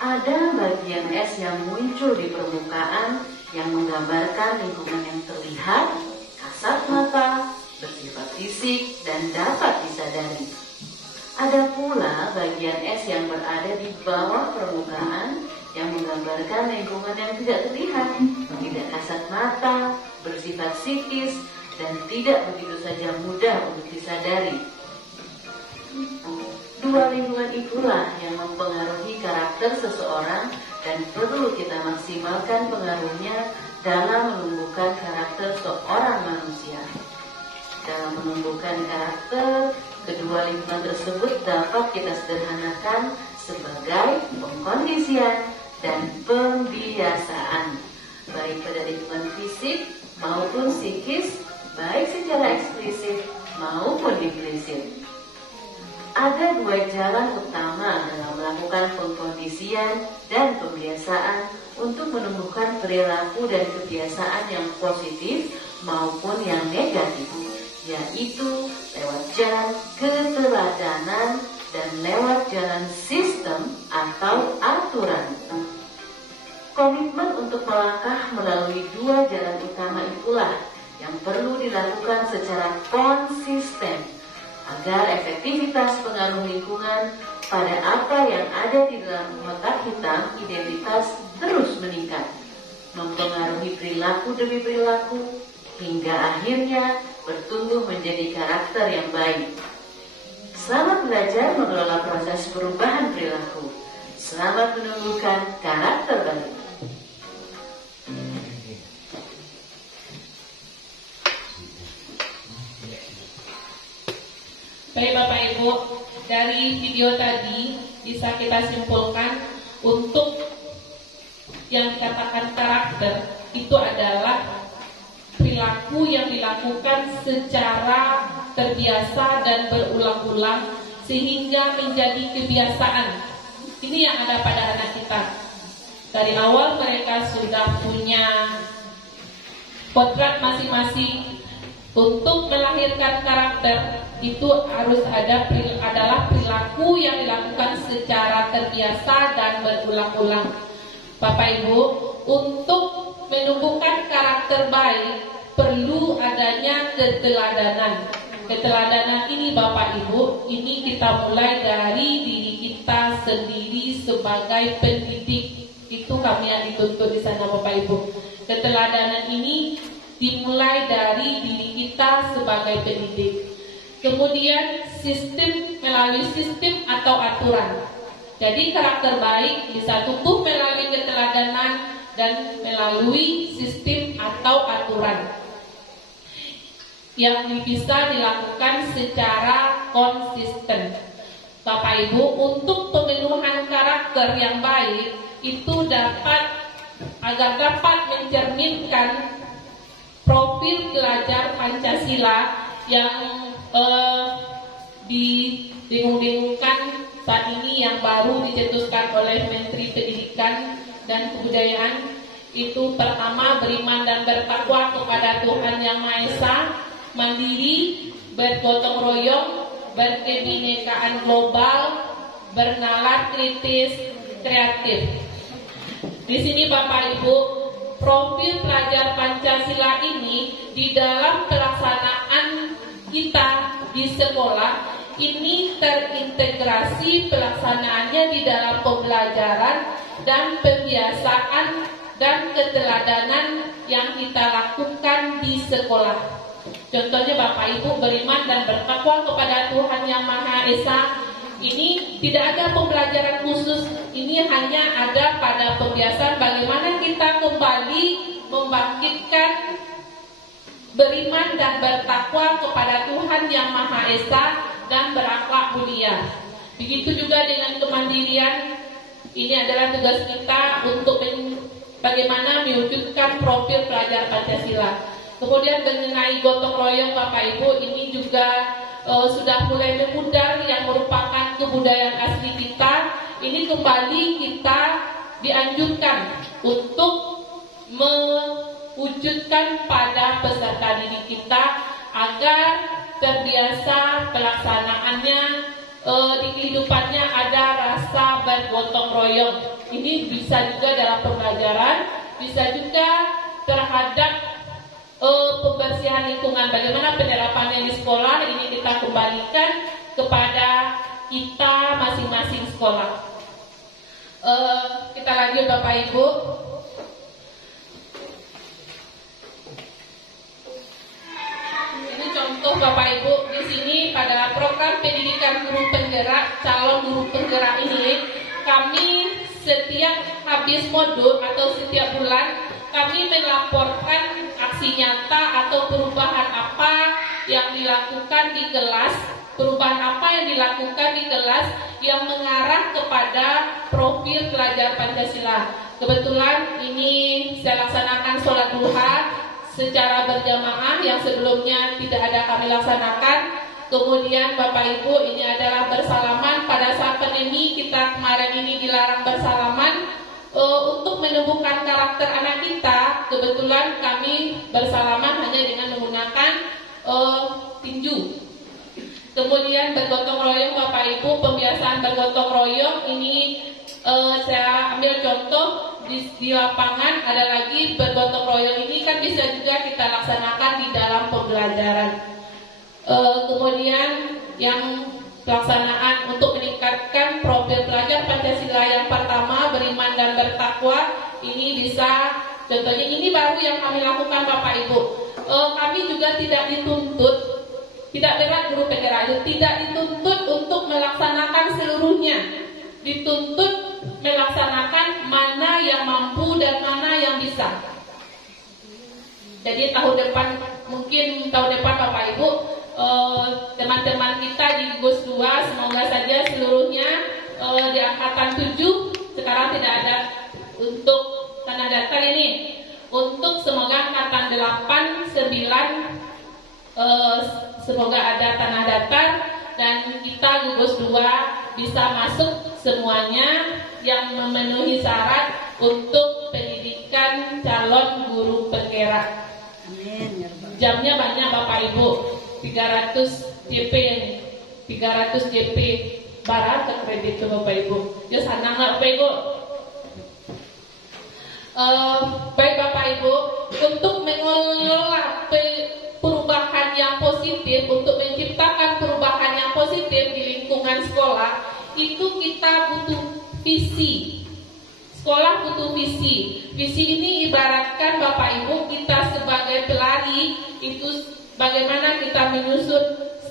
Ada bagian es yang muncul di permukaan yang menggambarkan lingkungan yang terlihat, kasat mata, bersifat fisik, dan dapat disadari. Ada pula bagian es yang berada di bawah permukaan yang menggambarkan lingkungan yang tidak terlihat, tidak kasat mata, bersifat psikis, dan tidak begitu saja mudah untuk disadari. Dua lingkungan itulah yang mempengaruhi karakter seseorang dan perlu kita maksimalkan pengaruhnya dalam menumbuhkan karakter seorang manusia. Dalam menumbuhkan karakter, kedua lingkungan tersebut dapat kita sederhanakan sebagai pengkondisian dan pembiasaan, baik pada lingkungan fisik maupun psikis, baik secara eksplisit maupun implisit. Ada dua jalan utama dalam melakukan pengkondisian dan pembiasaan untuk menumbuhkan perilaku dan kebiasaan yang positif maupun yang negatif, yaitu lewat jalan keteladanan dan lewat jalan sistem atau aturan. Komitmen untuk melangkah melalui dua jalan utama itulah yang perlu dilakukan secara konsisten agar efektivitas pengaruh lingkungan pada apa yang ada di dalam kotak hitam identitas terus meningkat, mempengaruhi perilaku demi perilaku, hingga akhirnya bertumbuh menjadi karakter yang baik. Selamat belajar mengelola proses perubahan perilaku. Selamat menumbuhkan karakter baik. Baik Bapak Ibu, dari video tadi bisa kita simpulkan untuk yang dikatakan karakter itu adalah perilaku yang dilakukan secara terbiasa dan berulang-ulang sehingga menjadi kebiasaan. Ini yang ada pada anak kita. Dari awal mereka sudah punya kodrat masing-masing. Untuk melahirkan karakter itu harus adalah perilaku yang dilakukan secara terbiasa dan berulang-ulang. Bapak Ibu, untuk menumbuhkan karakter baik perlu adanya keteladanan. Keteladanan ini Bapak Ibu, ini kita mulai dari diri kita sendiri sebagai pendidik. Itu kami yang dituntut di sana Bapak Ibu. Keteladanan ini dimulai dari diri kita sebagai pendidik. Kemudian melalui sistem atau aturan. Jadi karakter baik bisa tumbuh melalui keteladanan dan melalui sistem atau aturan. yang bisa dilakukan secara konsisten. Bapak Ibu, untuk pemenuhan karakter yang baik itu agar dapat mencerminkan profil pelajar Pancasila yang didengung-dengungkan saat ini, yang baru dicetuskan oleh Menteri Pendidikan dan Kebudayaan. Itu pertama, beriman dan bertakwa kepada Tuhan Yang Maha Esa, mandiri, bergotong royong, berkebinekaan global, bernalar kritis, kreatif. Di sini Bapak Ibu, profil pelajar Pancasila ini di dalam pelaksanaan kita di sekolah ini terintegrasi pelaksanaannya di dalam pembelajaran dan pembiasaan dan keteladanan yang kita lakukan di sekolah. Contohnya Bapak Ibu, beriman dan bertakwa kepada Tuhan Yang Maha Esa. Ini tidak ada pembelajaran khusus, ini hanya ada pada pembiasaan bagaimana kita kembali membangkitkan beriman dan bertakwa kepada Tuhan Yang Maha Esa dan berakhlak mulia. Begitu juga dengan kemandirian, ini adalah tugas kita untuk bagaimana mewujudkan profil pelajar Pancasila. Kemudian mengenai gotong royong Bapak Ibu, ini juga sudah mulai memudar, yang merupakan kebudayaan asli kita. Ini kembali kita dianjurkan untuk mewujudkan pada peserta didik kita agar terbiasa pelaksanaannya, di kehidupannya ada rasa bergotong royong. Ini bisa juga dalam pembelajaran, bisa juga terhadap pembersihan lingkungan. Bagaimana penerapannya di sekolah, ini kita kembalikan kepada kita masing-masing sekolah. Kita lanjut Bapak Ibu. Ini contoh Bapak Ibu, di sini pada program pendidikan guru penggerak, calon guru penggerak ini, kami setiap habis modul atau setiap bulan kami melaporkan aksi nyata atau perubahan apa yang dilakukan di kelas, yang mengarah kepada profil pelajar Pancasila. Kebetulan ini saya laksanakan sholat duha secara berjamaah yang sebelumnya tidak ada kami laksanakan. Kemudian Bapak Ibu, ini adalah bersalaman. Pada saat pandemi kita kemarin ini dilarang bersalaman. Untuk menumbuhkan karakter anak kita, kebetulan kami bersalaman hanya dengan menggunakan tinju. Kemudian bergotong royong Bapak Ibu, pembiasaan bergotong royong ini saya ambil contoh di lapangan. Ada lagi bergotong royong ini kan bisa juga kita laksanakan di dalam pembelajaran. Kemudian yang pelaksanaan untuk meningkatkan profil pelajar Pancasila, yang pertama beriman dan bertakwa. Ini bisa, contohnya ini baru yang kami lakukan Bapak Ibu. Kami juga tidak dituntut, tidak berat guru penggerak itu, tidak dituntut untuk melaksanakan seluruhnya. Dituntut melaksanakan mana yang mampu dan mana yang bisa. Jadi mungkin tahun depan Bapak Ibu, teman-teman kita di Gus 2 semoga saja seluruhnya di angkatan 7 sekarang tidak ada untuk tanah datar ini. Untuk semoga angkatan 8, 9 semoga ada tanah datar dan kita gugus 2 bisa masuk semuanya yang memenuhi syarat untuk pendidikan calon guru penggerak. Jamnya banyak Bapak Ibu, 300 JP ini, 300 JP barat ke kredit ke Bapak Ibu. Ya sanang lah Bapak Ibu. Baik Bapak Ibu, untuk mengelola perubahan yang positif, untuk menciptakan perubahan yang positif di lingkungan sekolah, itu kita butuh visi. Sekolah butuh visi. Visi ini ibaratkan Bapak Ibu, kita sebagai pelari itu bagaimana kita menyusun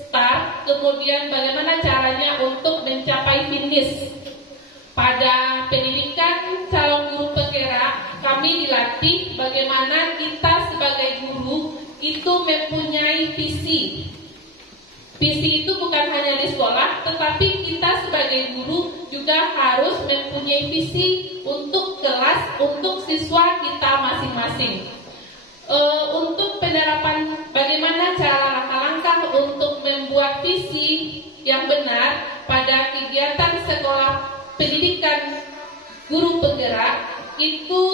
start, kemudian bagaimana caranya untuk mencapai finish. Pada pendidikan calon guru penggerak, kami dilatih bagaimana kita sebagai guru itu itu mempunyai visi. Visi itu bukan hanya di sekolah, tetapi kita sebagai guru juga harus mempunyai visi untuk kelas, untuk siswa kita masing-masing. Untuk penerapan bagaimana cara langkah-langkah untuk membuat visi yang benar pada kegiatan sekolah pendidikan guru penggerak itu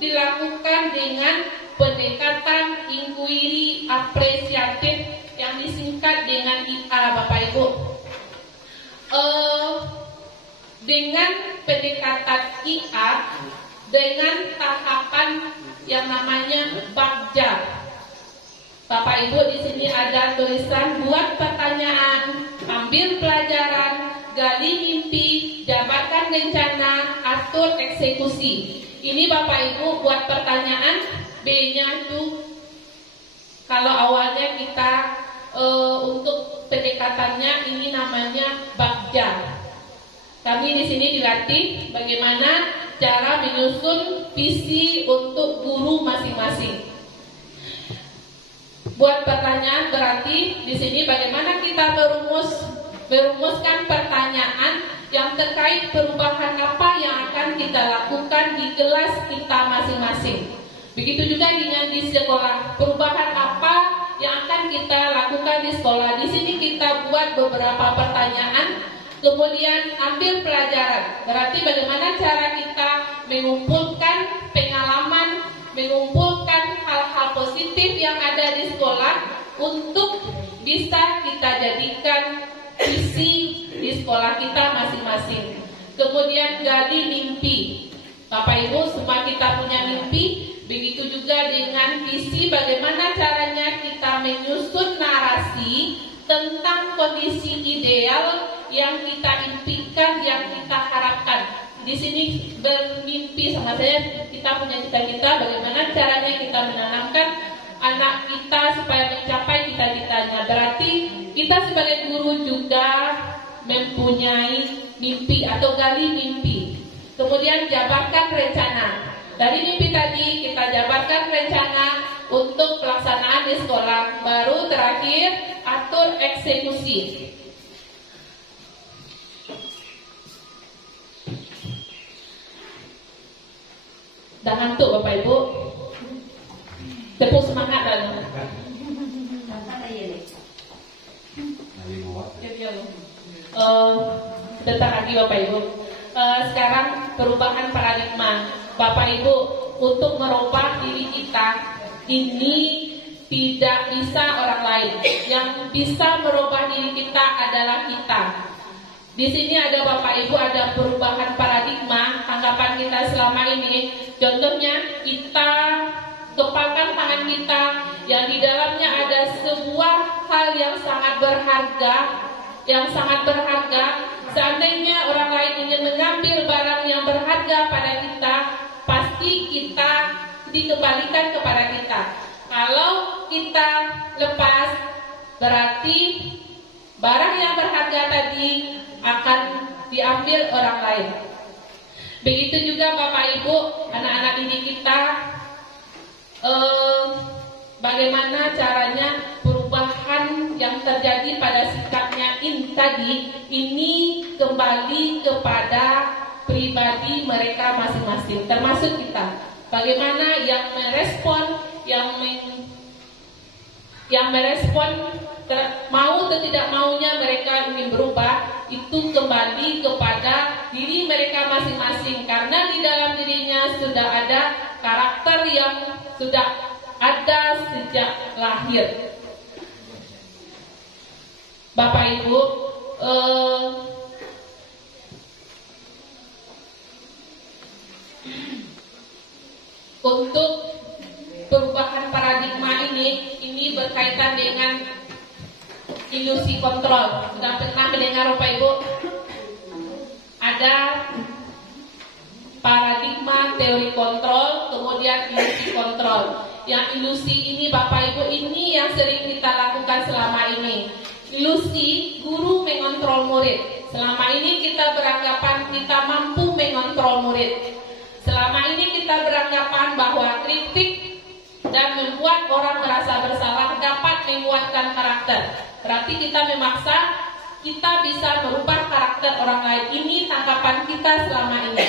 dilakukan dengan pendekatan inquiry apresiatif yang disingkat dengan IA, Bapak Ibu. Dengan pendekatan IA dengan tahapan yang namanya bagja. Bapak Ibu, di sini ada tulisan buat pertanyaan, ambil pelajaran, gali mimpi, jabarkan rencana, atur eksekusi. Ini Bapak Ibu buat pertanyaan, B-nya itu kalau awalnya kita untuk pendekatannya ini namanya bagja. Kami di sini dilatih bagaimana cara menyusun visi untuk guru masing-masing. Buat pertanyaan berarti di sini bagaimana kita merumuskan pertanyaan yang terkait perubahan apa yang akan kita lakukan di kelas kita masing-masing. Begitu juga dengan di sekolah, perubahan apa yang akan kita lakukan di sekolah. Di sini kita buat beberapa pertanyaan, kemudian ambil pelajaran. Berarti bagaimana cara kita mengumpulkan pengalaman, mengumpulkan hal-hal positif yang ada di sekolah untuk bisa kita jadikan visi di sekolah kita masing-masing. Kemudian gali mimpi. Bapak Ibu, semua kita punya mimpi. Begitu juga dengan visi, bagaimana caranya kita menyusun narasi tentang kondisi ideal yang kita impikan, yang kita harapkan. Di sini bermimpi sama saya, kita punya cita-cita, bagaimana caranya kita menanamkan anak kita supaya mencapai cita-citanya. Berarti kita sebagai guru juga mempunyai mimpi atau gali mimpi. Kemudian jabarkan rencana. Dari mimpi tadi kita jabarkan rencana untuk pelaksanaan di sekolah. Baru terakhir atur eksekusi. Dah ngantuk Bapak Ibu? Tepuk semangat dan sebentar lagi Bapak Ibu. Sekarang perubahan paradigma. Bapak Ibu, untuk merubah diri kita ini tidak bisa orang lain. Yang bisa merubah diri kita adalah kita. Di sini ada Bapak Ibu, ada perubahan paradigma anggapan kita selama ini. Contohnya kita kepalkan tangan kita yang di dalamnya ada sebuah hal yang sangat berharga, Seandainya orang lain ingin mengambil barang yang berharga pada kita, pasti kita dikembalikan kepada kita. Kalau kita lepas, berarti barang yang berharga tadi akan diambil orang lain. Begitu juga Bapak Ibu, anak-anak didik kita, bagaimana caranya perubahan yang terjadi pada sikapnya tadi ini kembali kepada pribadi mereka masing-masing, termasuk kita. Bagaimana yang merespon, mau atau tidak maunya mereka ingin berubah, itu kembali kepada diri mereka masing-masing. Karena di dalam dirinya sudah ada karakter yang sudah ada sejak lahir. Bapak Ibu, untuk perubahan paradigma ini berkaitan dengan ilusi kontrol. Sudah pernah mendengar Bapak Ibu? Ada paradigma teori kontrol, kemudian ilusi kontrol. Yang ilusi ini Bapak Ibu, ini yang sering kita lakukan selama ini. Ilusi guru mengontrol murid. Selama ini kita beranggapan kita mampu mengontrol murid. Selama ini kita beranggapan bahwa kritik dan membuat orang merasa bersalah dapat menguatkan karakter. Berarti kita memaksa, kita bisa merubah karakter orang lain. Ini tangkapan kita selama ini.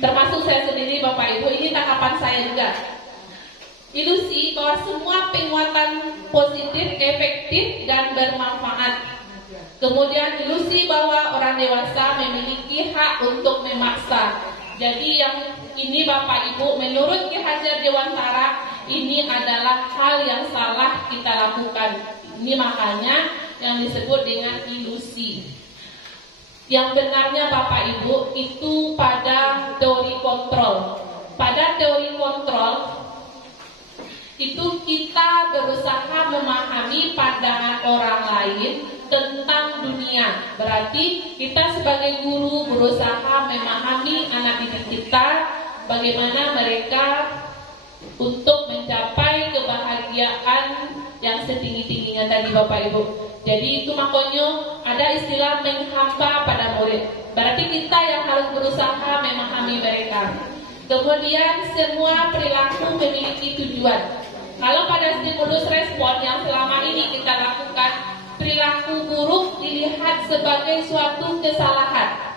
Termasuk saya sendiri Bapak Ibu, ini tangkapan saya juga. Ilusi bahwa semua penguatan positif, efektif, dan bermanfaat. Kemudian ilusi bahwa orang dewasa memiliki hak untuk memaksa. Jadi yang ini Bapak Ibu, menurut Ki Hajar Dewantara, ini adalah hal yang salah kita lakukan. Ini makanya yang disebut dengan ilusi. Yang benarnya Bapak Ibu itu pada teori kontrol. Pada teori kontrol itu kita berusaha memahami pandangan orang lain tentang dunia. Berarti kita sebagai guru berusaha memahami anak didik kita, bagaimana mereka untuk mencapai kebahagiaan yang setinggi-tingginya tadi Bapak Ibu. Jadi itu makanya ada istilah menghamba pada murid. Berarti kita yang harus berusaha memahami mereka. Kemudian semua perilaku memiliki tujuan. Kalau pada stimulus respon yang selama ini kita lakukan, perilaku buruk dilihat sebagai suatu kesalahan.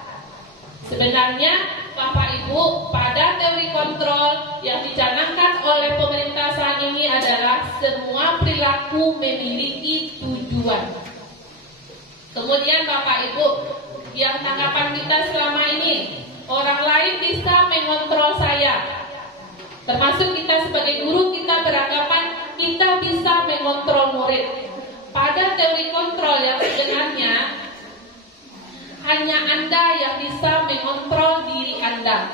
Sebenarnya Bapak Ibu, pada teori kontrol yang dicanangkan oleh pemerintah saat ini adalah semua perilaku memiliki tujuan. Kemudian Bapak Ibu, yang tanggapan kita selama ini, orang lain bisa mengontrol saya. Termasuk kita sebagai guru, kita beranggapan kita bisa mengontrol murid. Pada teori kontrol yang sebenarnya hanya Anda yang bisa mengontrol diri Anda.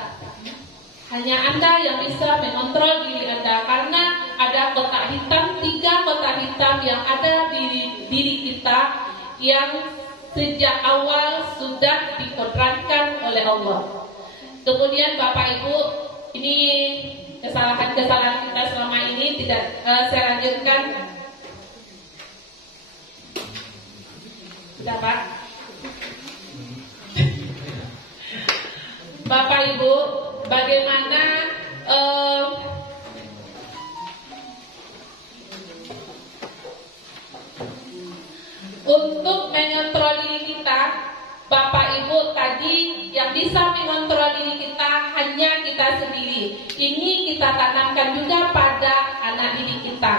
Hanya Anda yang bisa mengontrol diri Anda, karena ada kotak hitam, 3 kotak hitam yang ada di diri kita yang sejak awal sudah dikodratkan oleh Allah. Kemudian Bapak Ibu, ini kesalahan-kesalahan kita selama ini tidak saya lanjutkan. Sudah Pak? Bapak Ibu, bagaimana untuk mengontrol diri kita? Bapak Ibu, tadi yang bisa mengontrol diri kita hanya kita sendiri. Ini kita tanamkan juga pada anak didik kita.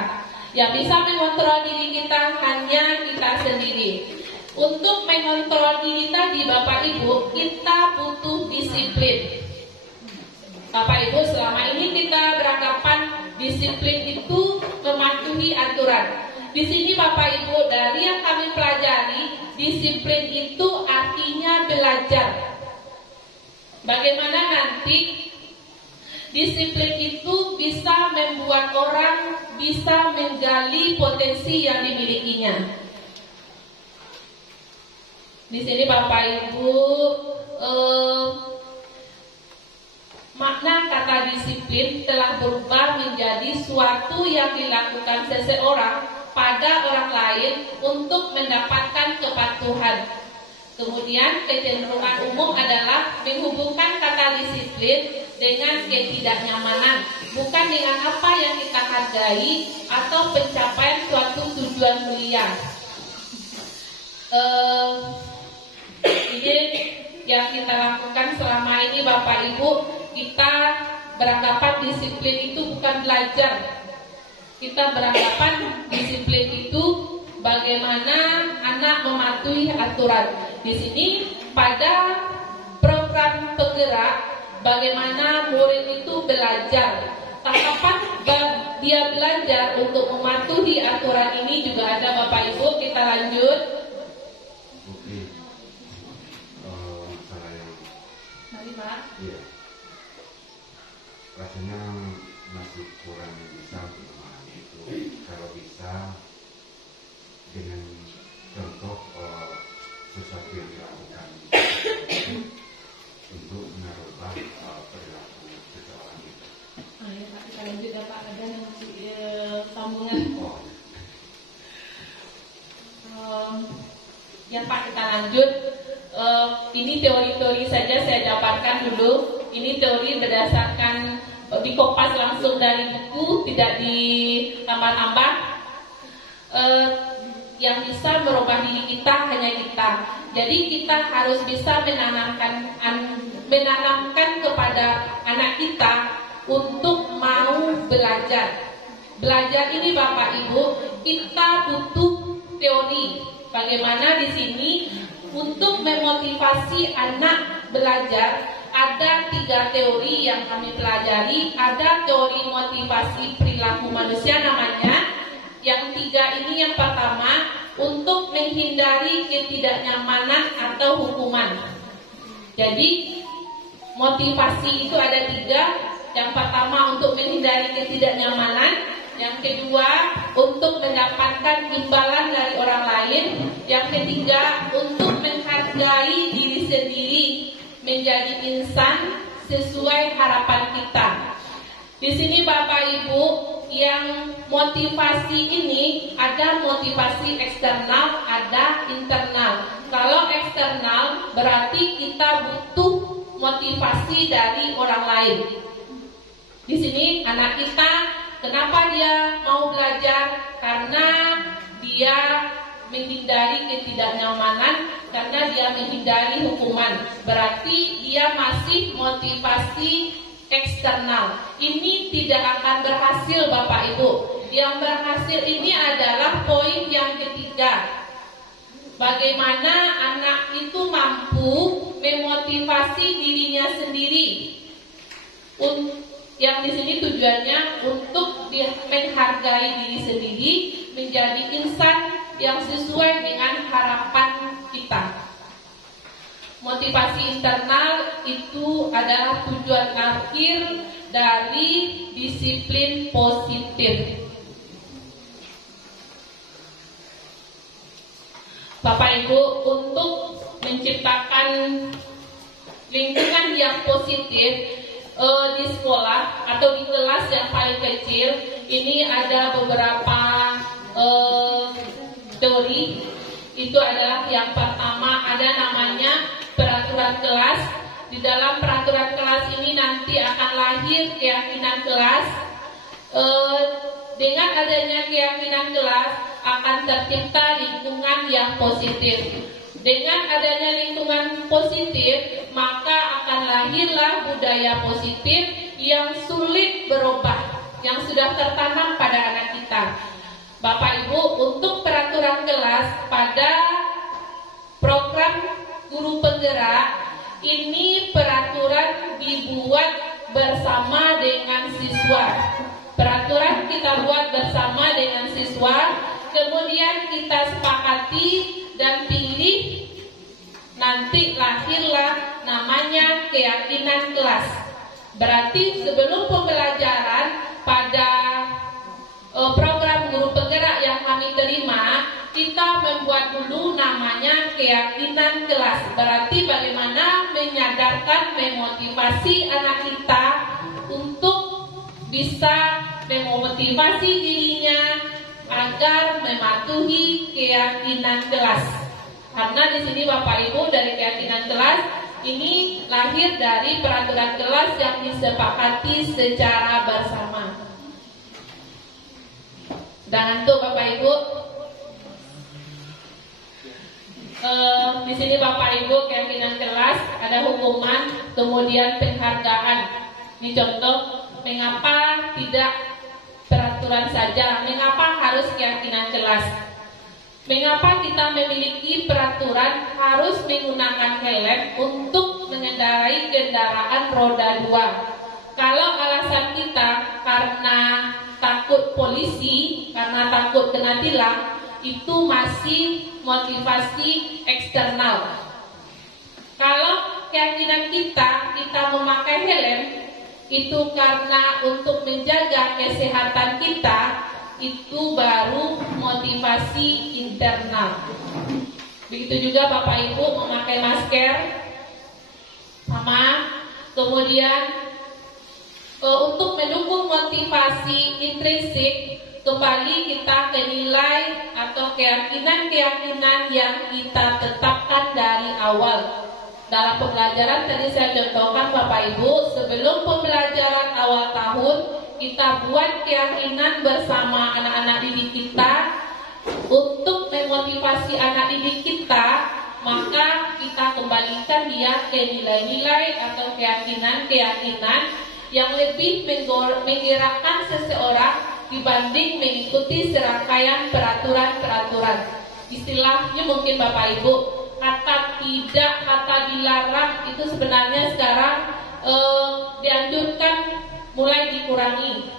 Yang bisa mengontrol diri kita hanya kita sendiri. Untuk mengontrol diri tadi Bapak Ibu, kita butuh disiplin. Bapak Ibu, selama ini kita beranggapan disiplin itu mematuhi aturan. Di sini Bapak Ibu, dari yang kami pelajari, disiplin itu artinya belajar. Bagaimana nanti disiplin itu bisa membuat orang bisa menggali potensi yang dimilikinya. Di sini Bapak Ibu, makna kata disiplin telah berubah menjadi suatu yang dilakukan seseorang pada orang lain untuk mendapatkan kepatuhan. Kemudian kecenderungan umum adalah menghubungkan kata disiplin dengan ketidaknyamanan, bukan dengan apa yang kita hargai atau pencapaian suatu tujuan mulia. Ini yang kita lakukan selama ini Bapak Ibu, kita beranggapan disiplin itu bukan belajar. Kita beranggapan disiplin itu bagaimana anak mematuhi aturan. Di sini pada program penggerak, bagaimana murid itu belajar. Tanggapan dia belajar untuk mematuhi aturan ini juga ada Bapak Ibu. Kita lanjut. Oke. Masalah yang Mari Pak. Iya. Rasanya masih kurang bisa untuk memahami itu. Kalau bisa dengan contoh sesuatu yang dilakukan untuk merubah perilaku seseorang itu. Ya Pak, kita lanjut ya Pak. Ada nanti sambungan. Ya Pak, kita lanjut. Ini teori-teori saja saya jabarkan dulu. Ini teori berdasarkan dikopas langsung dari buku Ibu tidak ditambah-tambah. Yang bisa merubah diri kita hanya kita. Jadi kita harus bisa menanamkan kepada anak kita untuk mau belajar. Belajar ini Bapak Ibu, kita butuh teori. Bagaimana di sini untuk memotivasi anak belajar, ada 3 teori yang kami pelajari. Ada teori motivasi perilaku manusia namanya. Yang 3 ini yang pertama, untuk menghindari ketidaknyamanan atau hukuman. Jadi motivasi itu ada 3. Yang pertama untuk menghindari ketidaknyamanan. Yang kedua untuk mendapatkan imbalan dari orang lain. Yang ketiga untuk menghargai diri sendiri, menjadi insan sesuai harapan kita. Di sini Bapak Ibu, yang motivasi ini ada motivasi eksternal, ada internal. Kalau eksternal berarti kita butuh motivasi dari orang lain. Di sini anak kita, kenapa dia mau belajar? Karena dia menghindari ketidaknyamanan, karena dia menghindari hukuman. Berarti dia masih motivasi eksternal. Ini tidak akan berhasil Bapak Ibu. Yang berhasil ini adalah poin yang ketiga. Bagaimana anak itu mampu memotivasi dirinya sendiri. Yang di sini tujuannya untuk menghargai diri sendiri, menjadi insan yang sesuai dengan harapan kita. Motivasi internal itu adalah tujuan akhir dari disiplin positif. Bapak Ibu, untuk menciptakan lingkungan yang positif di sekolah atau di kelas yang paling kecil, ini ada beberapa teori. Itu adalah yang pertama, ada namanya peraturan kelas. Di dalam peraturan kelas ini nanti akan lahir keyakinan kelas. Dengan adanya keyakinan kelas akan tercipta lingkungan yang positif. Dengan adanya lingkungan positif, maka akan lahirlah budaya positif yang sulit berubah, yang sudah tertanam pada anak kita. Bapak Ibu, untuk peraturan kelas pada program guru penggerak, ini peraturan dibuat bersama dengan siswa. Peraturan kita buat bersama dengan siswa, kemudian kita sepakati dan pilih, nanti lahirlah namanya keyakinan kelas. Berarti sebelum pembelajaran pada program guru penggerak yang kami terima, kita membuat dulu namanya keyakinan kelas. Berarti bagaimana menyadarkan, memotivasi anak kita untuk bisa memotivasi dirinya agar mematuhi keyakinan kelas. Karena di sini Bapak Ibu, dari keyakinan kelas ini lahir dari peraturan kelas yang disepakati secara bersama. Dan untuk Bapak Ibu, di sini Bapak Ibu, keyakinan kelas ada hukuman, kemudian penghargaan. Ini contoh mengapa tidak peraturan saja, mengapa harus keyakinan kelas. Mengapa kita memiliki peraturan harus menggunakan helm untuk mengendarai kendaraan roda 2. Kalau alasan kita karena takut polisi, karena takut kena tilang, itu masih motivasi eksternal. Kalau keyakinan kita memakai helm, itu karena untuk menjaga kesehatan kita, itu baru motivasi internal. Begitu juga Bapak Ibu memakai masker, sama. Kemudian untuk mendukung motivasi intrinsik, kembali kita ke nilai atau keyakinan-keyakinan yang kita tetapkan dari awal. Dalam pembelajaran tadi saya contohkan Bapak Ibu, sebelum pembelajaran awal tahun kita buat keyakinan bersama anak-anak didik kita untuk memotivasi anak didik kita, maka kita kembalikan dia ke nilai-nilai atau keyakinan-keyakinan yang lebih menggerakkan seseorang dibanding mengikuti serangkaian peraturan-peraturan. Istilahnya mungkin Bapak Ibu, kata tidak, kata dilarang itu sebenarnya sekarang dianjurkan mulai dikurangi.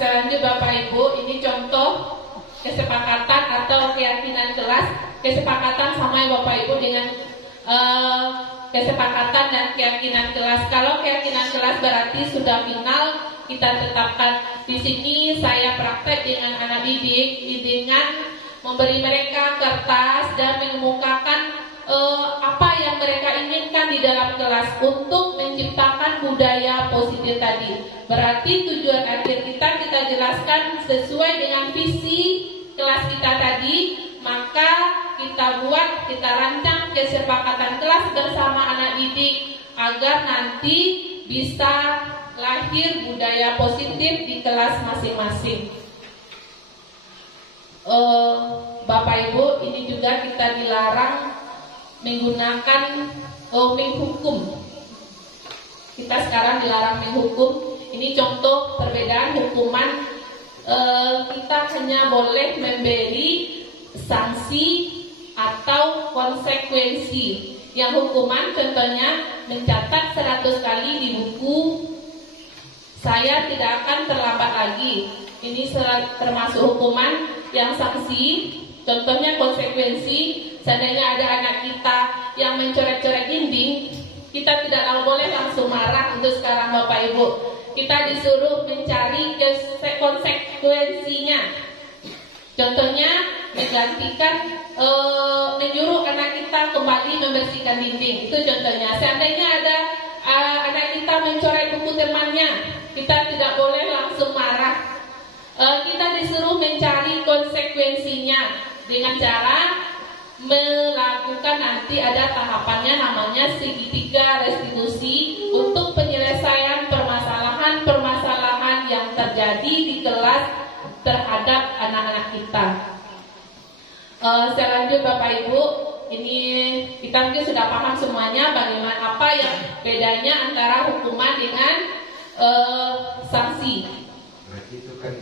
Selanjutnya Bapak Ibu, ini contoh kesepakatan atau keyakinan kelas. Kesepakatan sama ya Bapak Ibu dengan kesepakatan dan keyakinan kelas. Kalau keyakinan kelas berarti sudah final, kita tetapkan. Di sini saya praktek dengan anak didik dengan memberi mereka kertas dan mengemukakan apa yang mereka inginkan di dalam kelas untuk menciptakan budaya positif tadi. Berarti tujuan akhir kita jelaskan sesuai dengan visi kelas kita tadi, maka kita rancang kesepakatan kelas bersama anak didik agar nanti bisa lahir budaya positif di kelas masing-masing. Bapak Ibu, ini juga kita dilarang menggunakan menghukum. Kita sekarang dilarang menghukum. Ini contoh perbedaan hukuman. Kita hanya boleh memberi sanksi atau konsekuensi. Yang hukuman contohnya mencatat 100 kali di buku, saya tidak akan terlambat lagi. Ini termasuk hukuman. Yang sanksi, contohnya konsekuensi, seandainya ada anak kita yang mencoret-coret dinding, kita tidak boleh langsung marah untuk sekarang Bapak Ibu. Kita disuruh mencari konsekuensinya. Contohnya menggantikan, menyuruh anak kita kembali membersihkan dinding. Itu contohnya. Seandainya ada anak kita mencoret buku temannya, kita tidak boleh langsung marah. Kita disuruh mencari konsekuensinya dengan cara melakukan, nanti ada tahapannya namanya segitiga restitusi untuk penyelesaian permasalahan yang terjadi di kelas terhadap anak-anak kita. Selanjutnya Bapak Ibu, ini kita mungkin sudah paham semuanya bagaimana apa yang bedanya antara hukuman dengan sanksi. Berarti itu kan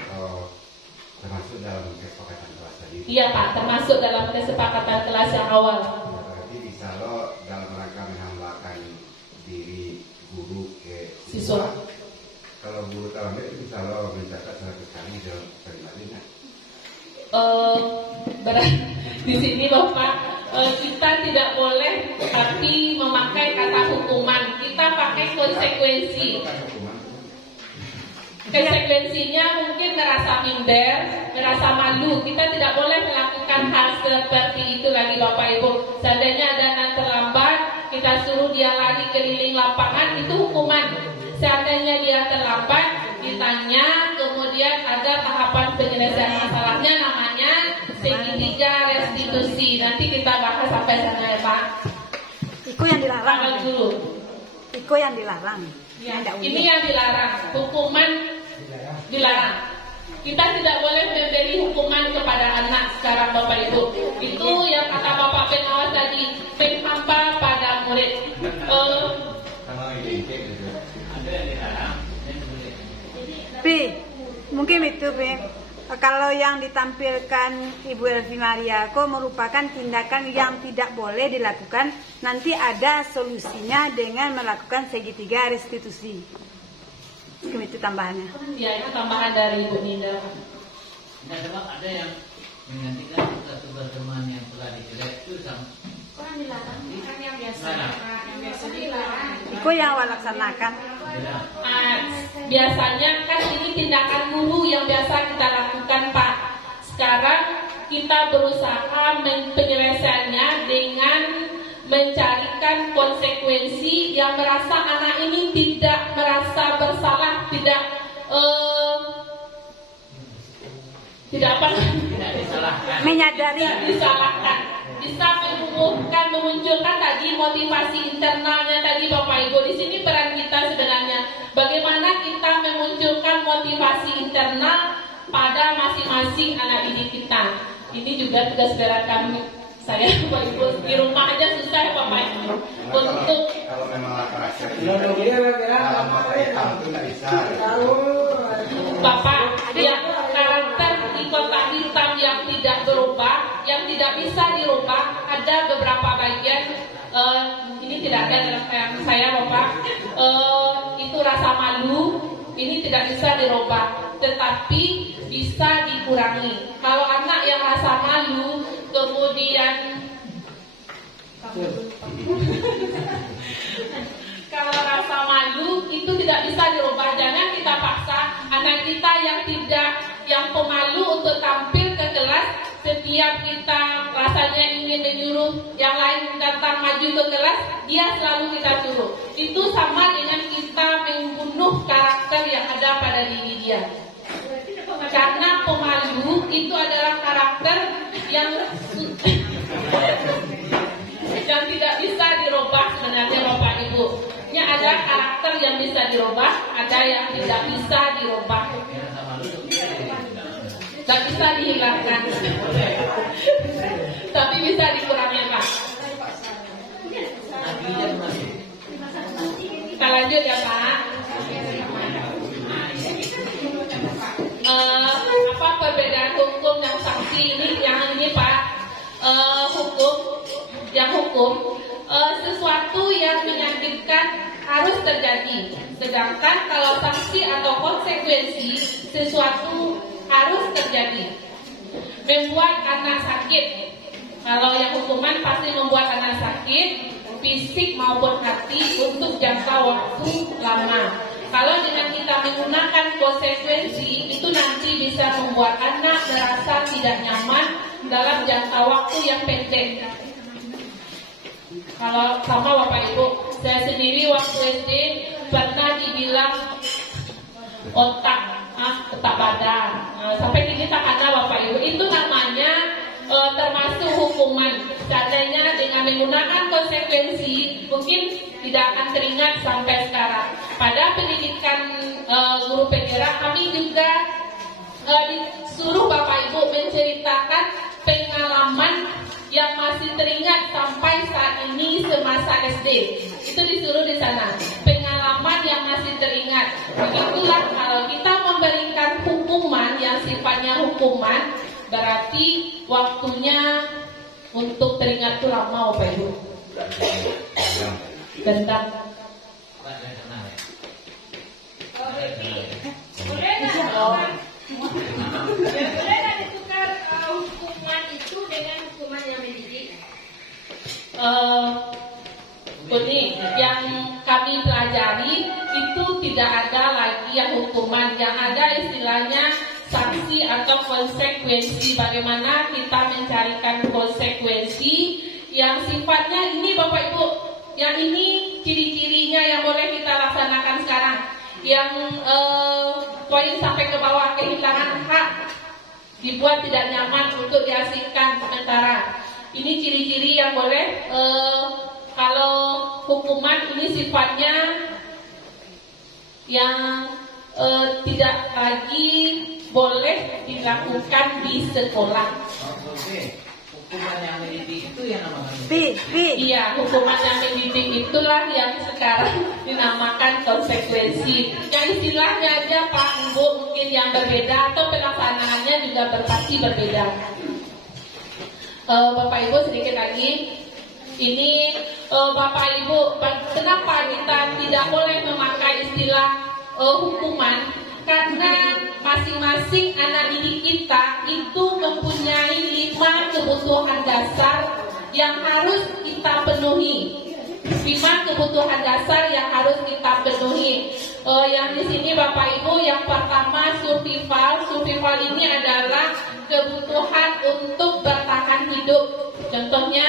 termasuk dalam kesepakatan kelas tadi. Iya Pak, termasuk dalam kesepakatan kelas yang awal. Ya, berarti bisa lo dalam rangka menambahkan diri guru ke Siswa. Kalau guru tahun itu bisa lo mencatat 100 kali dalam kalimatnya. Di sini Bapak, kita tidak boleh tapi memakai kata hukuman. Kita pakai konsekuensi. Konsekuensinya mungkin merasa minder, merasa malu. Kita tidak boleh melakukan hal seperti itu lagi Bapak Ibu. Seandainya ada anak terlambat, kita suruh dia lari keliling lapangan, itu hukuman. Seandainya dia terlambat, ditanya, kemudian ada tahapan penyelesaian masalahnya, namanya segitiga restitusi. Nanti kita bahas sampai sana ya Pak. Itu yang dilarang. Dulu. Itu yang dilarang. Ya, ini yang dilarang, hukuman dilarang. Kita tidak boleh memberi hukuman kepada anak sekarang Bapak Ibu. Itu yang kata Bapak pengawas tadi, menghampa pada murid. Mungkin itu kalau yang ditampilkan Ibu Elvi Mariako merupakan tindakan yang tidak boleh dilakukan, nanti ada solusinya dengan melakukan segitiga restitusi. Itu tambahannya. Ya, itu tambahan dari Ibu Ninda. Nah, ada yang menggantikan tugas teman yang telah dijelek itu sama. Orang dilarang, kan yang biasa dilarang. Itu yang awal laksanakan. Biasanya kan ini tindakan guru yang biasa kita lakukan Pak. Sekarang kita berusaha penyelesaiannya dengan mencarikan konsekuensi yang merasa anak ini tidak merasa bersalah, tidak disalahkan, menyadari, disalahkan. bisa memunculkan tadi motivasi internalnya tadi Bapak Ibu. Di sini peran kita sebenarnya bagaimana kita memunculkan motivasi internal pada masing-masing anak didik kita. Ini juga tugas berat kami. Saya Bapak Ibu di rumah aja susah ya Bapak Ibu untuk kalau memang laki-laki itu nggak bisa. Bapak yang karakter di kotak hitam yang tidak berubah, yang tidak bisa dirubah, ada beberapa bagian. Ini tidak ada dalam yang saya Bapak. Itu rasa malu, ini tidak bisa dirubah, tetapi bisa dikurangi. Kalau anak yang rasa malu, kemudian kalau rasa malu itu tidak bisa dirubah. Jangan kita paksa anak kita yang pemalu untuk tampil ke kelas. Setiap kita rasanya ingin menyuruh yang lain datang maju ke kelas, dia selalu kita suruh. Itu sama dengan kita membunuh karakter yang ada pada diri dia. Karena pemalu itu adalah karakter yang tidak bisa dirubah sebenarnya Bapak Ibu. Ada karakter yang bisa dirubah, ada yang tidak bisa dirubah. Tak bisa dihilangkan, tapi bisa dikurangi Pak. Kita lanjut ya Pak. Apa perbedaan hukum dan sanksi ini? Yang ini Pak, hukum sesuatu yang menyakitkan harus terjadi. Sedangkan kalau sanksi atau konsekuensi, sesuatu harus terjadi. Membuat anak sakit. Kalau yang hukuman pasti membuat anak sakit, fisik maupun hati untuk jangka waktu lama. Kalau dengan kita menggunakan konsekuensi, itu nanti bisa membuat anak merasa tidak nyaman dalam jangka waktu yang pendek. Kalau sama Bapak Ibu, saya sendiri waktu SD pernah dibilang otak badan. Sampai ini tak ada Bapak Ibu. Itu namanya termasuk hukuman. Seandainya dengan menggunakan konsekuensi, mungkin tidak akan teringat sampai sekarang. Pada pendidikan guru penggerak, kami juga disuruh Bapak Ibu menceritakan pengalaman yang masih teringat sampai saat ini semasa SD. Itu disuruh di sana. Pengalaman yang masih teringat. Begitulah kalau kita memberikan hukuman yang sifatnya hukuman, berarti waktunya untuk teringat itu lama Bapak Ibu. Tentang boleh nggak ditukar hukuman itu dengan hukuman yang mendidik? Ini yang kami pelajari itu tidak ada lagi yang hukuman, yang ada istilahnya sanksi atau konsekuensi. Bagaimana kita mencarikan konsekuensi yang sifatnya ini Bapak Ibu, yang ini ciri-cirinya yang boleh kita laksanakan sekarang. Yang poin sampai ke bawah, kehilangan hak, dibuat tidak nyaman untuk diasingkan sementara. Ini ciri-ciri yang boleh. Kalau hukuman ini sifatnya yang tidak lagi boleh dilakukan di sekolah. Hukuman yang mendidik itu yang namanya. Iya, hukuman yang mendidik itulah yang sekarang dinamakan konsekuensi. Yang istilahnya aja Pak Bu mungkin yang berbeda atau pelaksanaannya juga pasti berbeda. Bapak Ibu sedikit lagi. Ini Bapak Ibu, kenapa kita tidak boleh memakai istilah hukuman? Karena masing-masing anak didik kita itu mempunyai 5 kebutuhan dasar yang harus kita penuhi. 5 kebutuhan dasar yang harus kita penuhi. Yang di sini Bapak Ibu, yang pertama survival. Survival ini adalah kebutuhan untuk bertahan hidup. Contohnya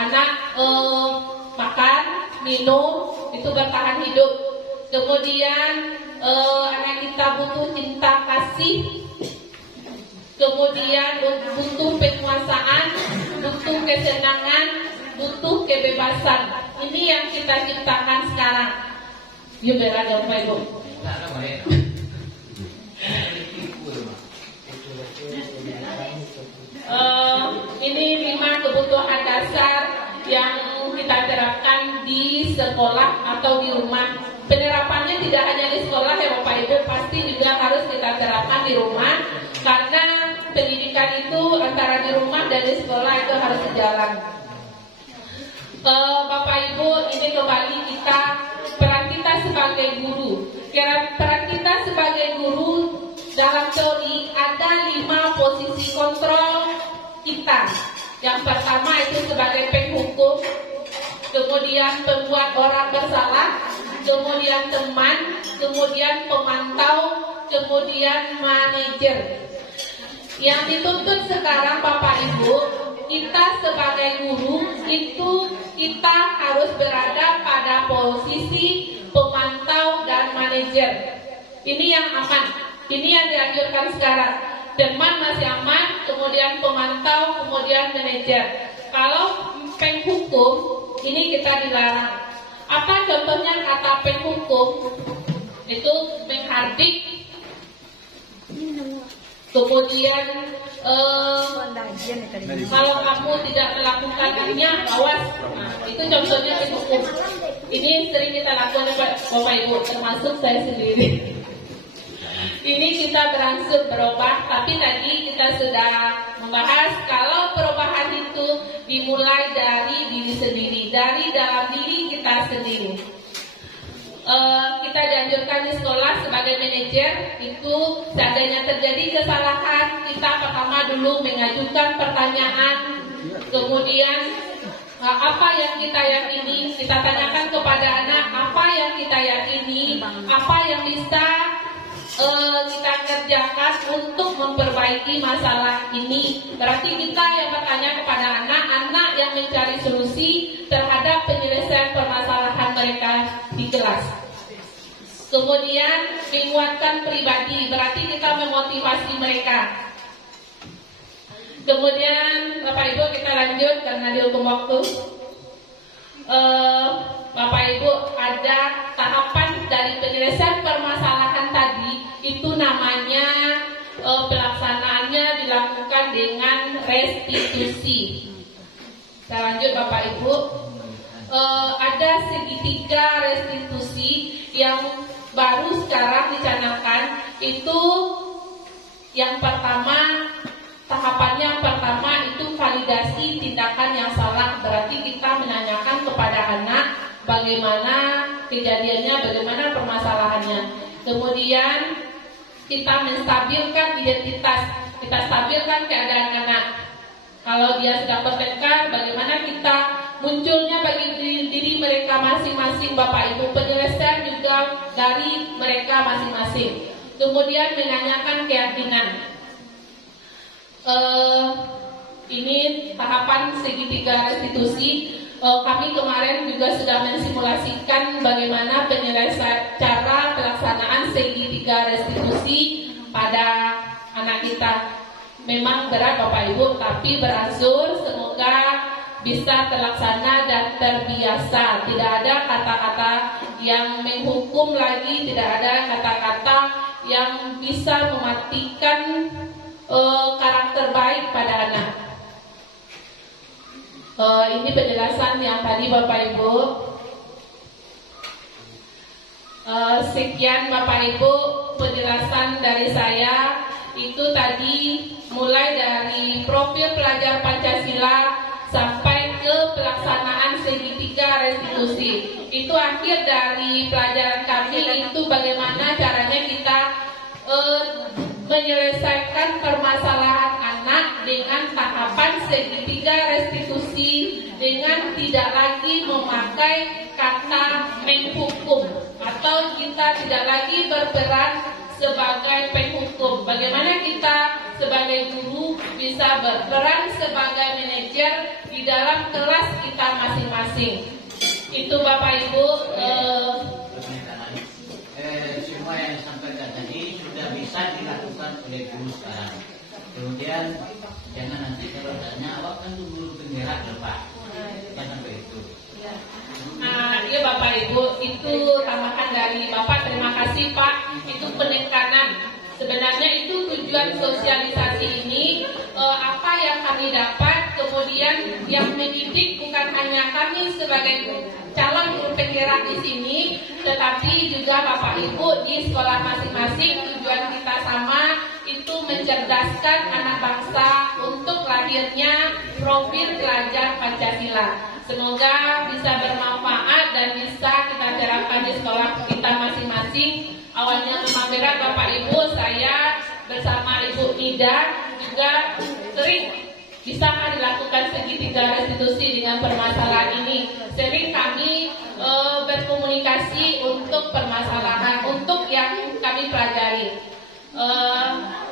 anak makan, minum, itu bertahan hidup. Kemudian anak kita butuh cinta kasih. kemudian butuh penguasaan, butuh kesenangan, butuh kebebasan. Ini yang kita ciptakan sekarang. Yuk berada Bapak Ibu. Ini 5 kebutuhan dasar yang kita terapkan di sekolah atau di rumah. Penerapannya tidak hanya di sekolah ya Bapak Ibu, pasti juga harus kita terapkan di rumah, karena pendidikan itu antara di rumah dan di sekolah itu harus sejalan. Bapak Ibu, ini kembali peran kita sebagai guru. Peran kita sebagai guru dalam teori ada 5 posisi kontrol kita. Yang pertama itu sebagai penghukum, kemudian pembuat orang bersalah, kemudian teman, kemudian pemantau, kemudian manajer. Yang dituntut sekarang Bapak Ibu, kita sebagai guru itu kita harus berada pada posisi pemantau dan manajer. Ini yang aman, ini yang dianjurkan sekarang. Teman masih aman, kemudian pemantau, kemudian manajer. Kalau penghukum, ini kita dilarang. Apa contohnya kata penghukum? Itu menghardik, kemudian kalau kamu tidak melakukannya, awas. Nah, itu contohnya penghukum. Ini sering kita lakukan Bapak Ibu, termasuk saya sendiri. Ini kita berangsur berubah, tapi tadi kita sudah membahas kalau perubahan itu dimulai dari diri sendiri, dari dalam diri kita sendiri. Kita dianjurkan di sekolah sebagai manajer itu seandainya terjadi kesalahan, kita pertama dulu mengajukan pertanyaan, kemudian apa yang kita yakini, kita tanyakan kepada anak apa yang kita yakini, apa yang bisa kita kerjakan untuk memperbaiki masalah ini. Berarti kita yang bertanya kepada anak yang mencari solusi terhadap penyelesaian permasalahan mereka di kelas. Kemudian menguatkan pribadi, berarti kita memotivasi mereka. Kemudian Bapak Ibu kita lanjut karena di hukum waktu. Bapak Ibu ada tahapan dari penyelesaian permasalahan tadi, itu namanya pelaksanaannya dilakukan dengan restitusi. Saya lanjut Bapak Ibu. Ada segitiga restitusi yang baru sekarang dicanangkan. Itu yang pertama, tahapannya pertama itu validasi tindakan yang salah. Berarti kita menanyakan kepada anak bagaimana kejadiannya, bagaimana permasalahannya. Kemudian kita menstabilkan identitas, kita stabilkan keadaan anak. Kalau dia sedang bertengkar, bagaimana kita munculnya bagi diri mereka masing-masing Bapak Ibu, penyelesaian juga dari mereka masing-masing. Kemudian menanyakan keyakinan. Ini tahapan segitiga restitusi. Kami kemarin juga sudah mensimulasikan bagaimana cara pelaksanaan segitiga restitusi pada anak kita. Memang berat Bapak Ibu, tapi beransur, semoga bisa terlaksana dan terbiasa. Tidak ada kata-kata yang menghukum lagi, tidak ada kata-kata yang bisa mematikan karakter baik pada anak. Ini penjelasan yang tadi Bapak Ibu. Sekian Bapak Ibu penjelasan dari saya. Itu tadi mulai dari profil pelajar Pancasila sampai ke pelaksanaan segitiga restitusi. Itu akhir dari pelajaran kami, itu bagaimana caranya kita menyelesaikan permasalahan anak dengan tahapan segitiga restitusi, dengan tidak lagi memakai kata menghukum, atau kita tidak lagi berperan sebagai penghukum. Bagaimana kita sebagai guru bisa berperan sebagai manajer di dalam kelas kita masing-masing. Itu Bapak Ibu. Semua yang disampaikan tadi sudah bisa dilakukan oleh guru sekarang. Kemudian jangan nanti kalau tanya awak kan tuh guru penggerak ya Pak, jangan begitu. Nah, iya Bapak Ibu, itu tambahan dari Bapak. Terima kasih Pak. Itu penekanan. Sebenarnya itu tujuan sosialisasi ini, apa yang kami dapat, kemudian yang mendidik bukan hanya kami sebagai calon guru penggerak di sini, tetapi juga Bapak Ibu di sekolah masing-masing. Tujuan kita sama, itu mencerdaskan anak bangsa untuk lahirnya profil pelajar Pancasila. Semoga bisa bermanfaat dan bisa kita terapkan di sekolah kita masing-masing. Awalnya memang berat Bapak Ibu, saya bersama Ibu Nida juga sering bisakah dilakukan segitiga restitusi dengan permasalahan ini. Sering kami berkomunikasi untuk permasalahan, untuk yang kami pelajari.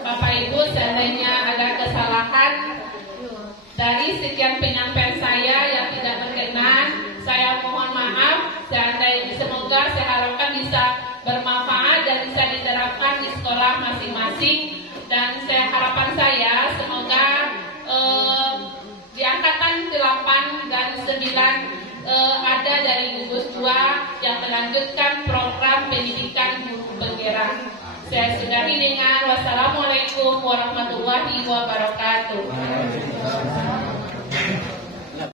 Bapak Ibu, seandainya ada kesalahan dari sekian penyampaian saya yang tidak berkenan, saya mohon maaf. Semoga saya harapkan bisa bermanfaat dan bisa diterapkan di sekolah masing-masing. Dan harapan saya semoga di angkatan 8 dan 9 ada dari gugus 2 yang melanjutkan program pendidikan guru penggerak. Saya sudahi dengan wassalamualaikum warahmatullahi wabarakatuh.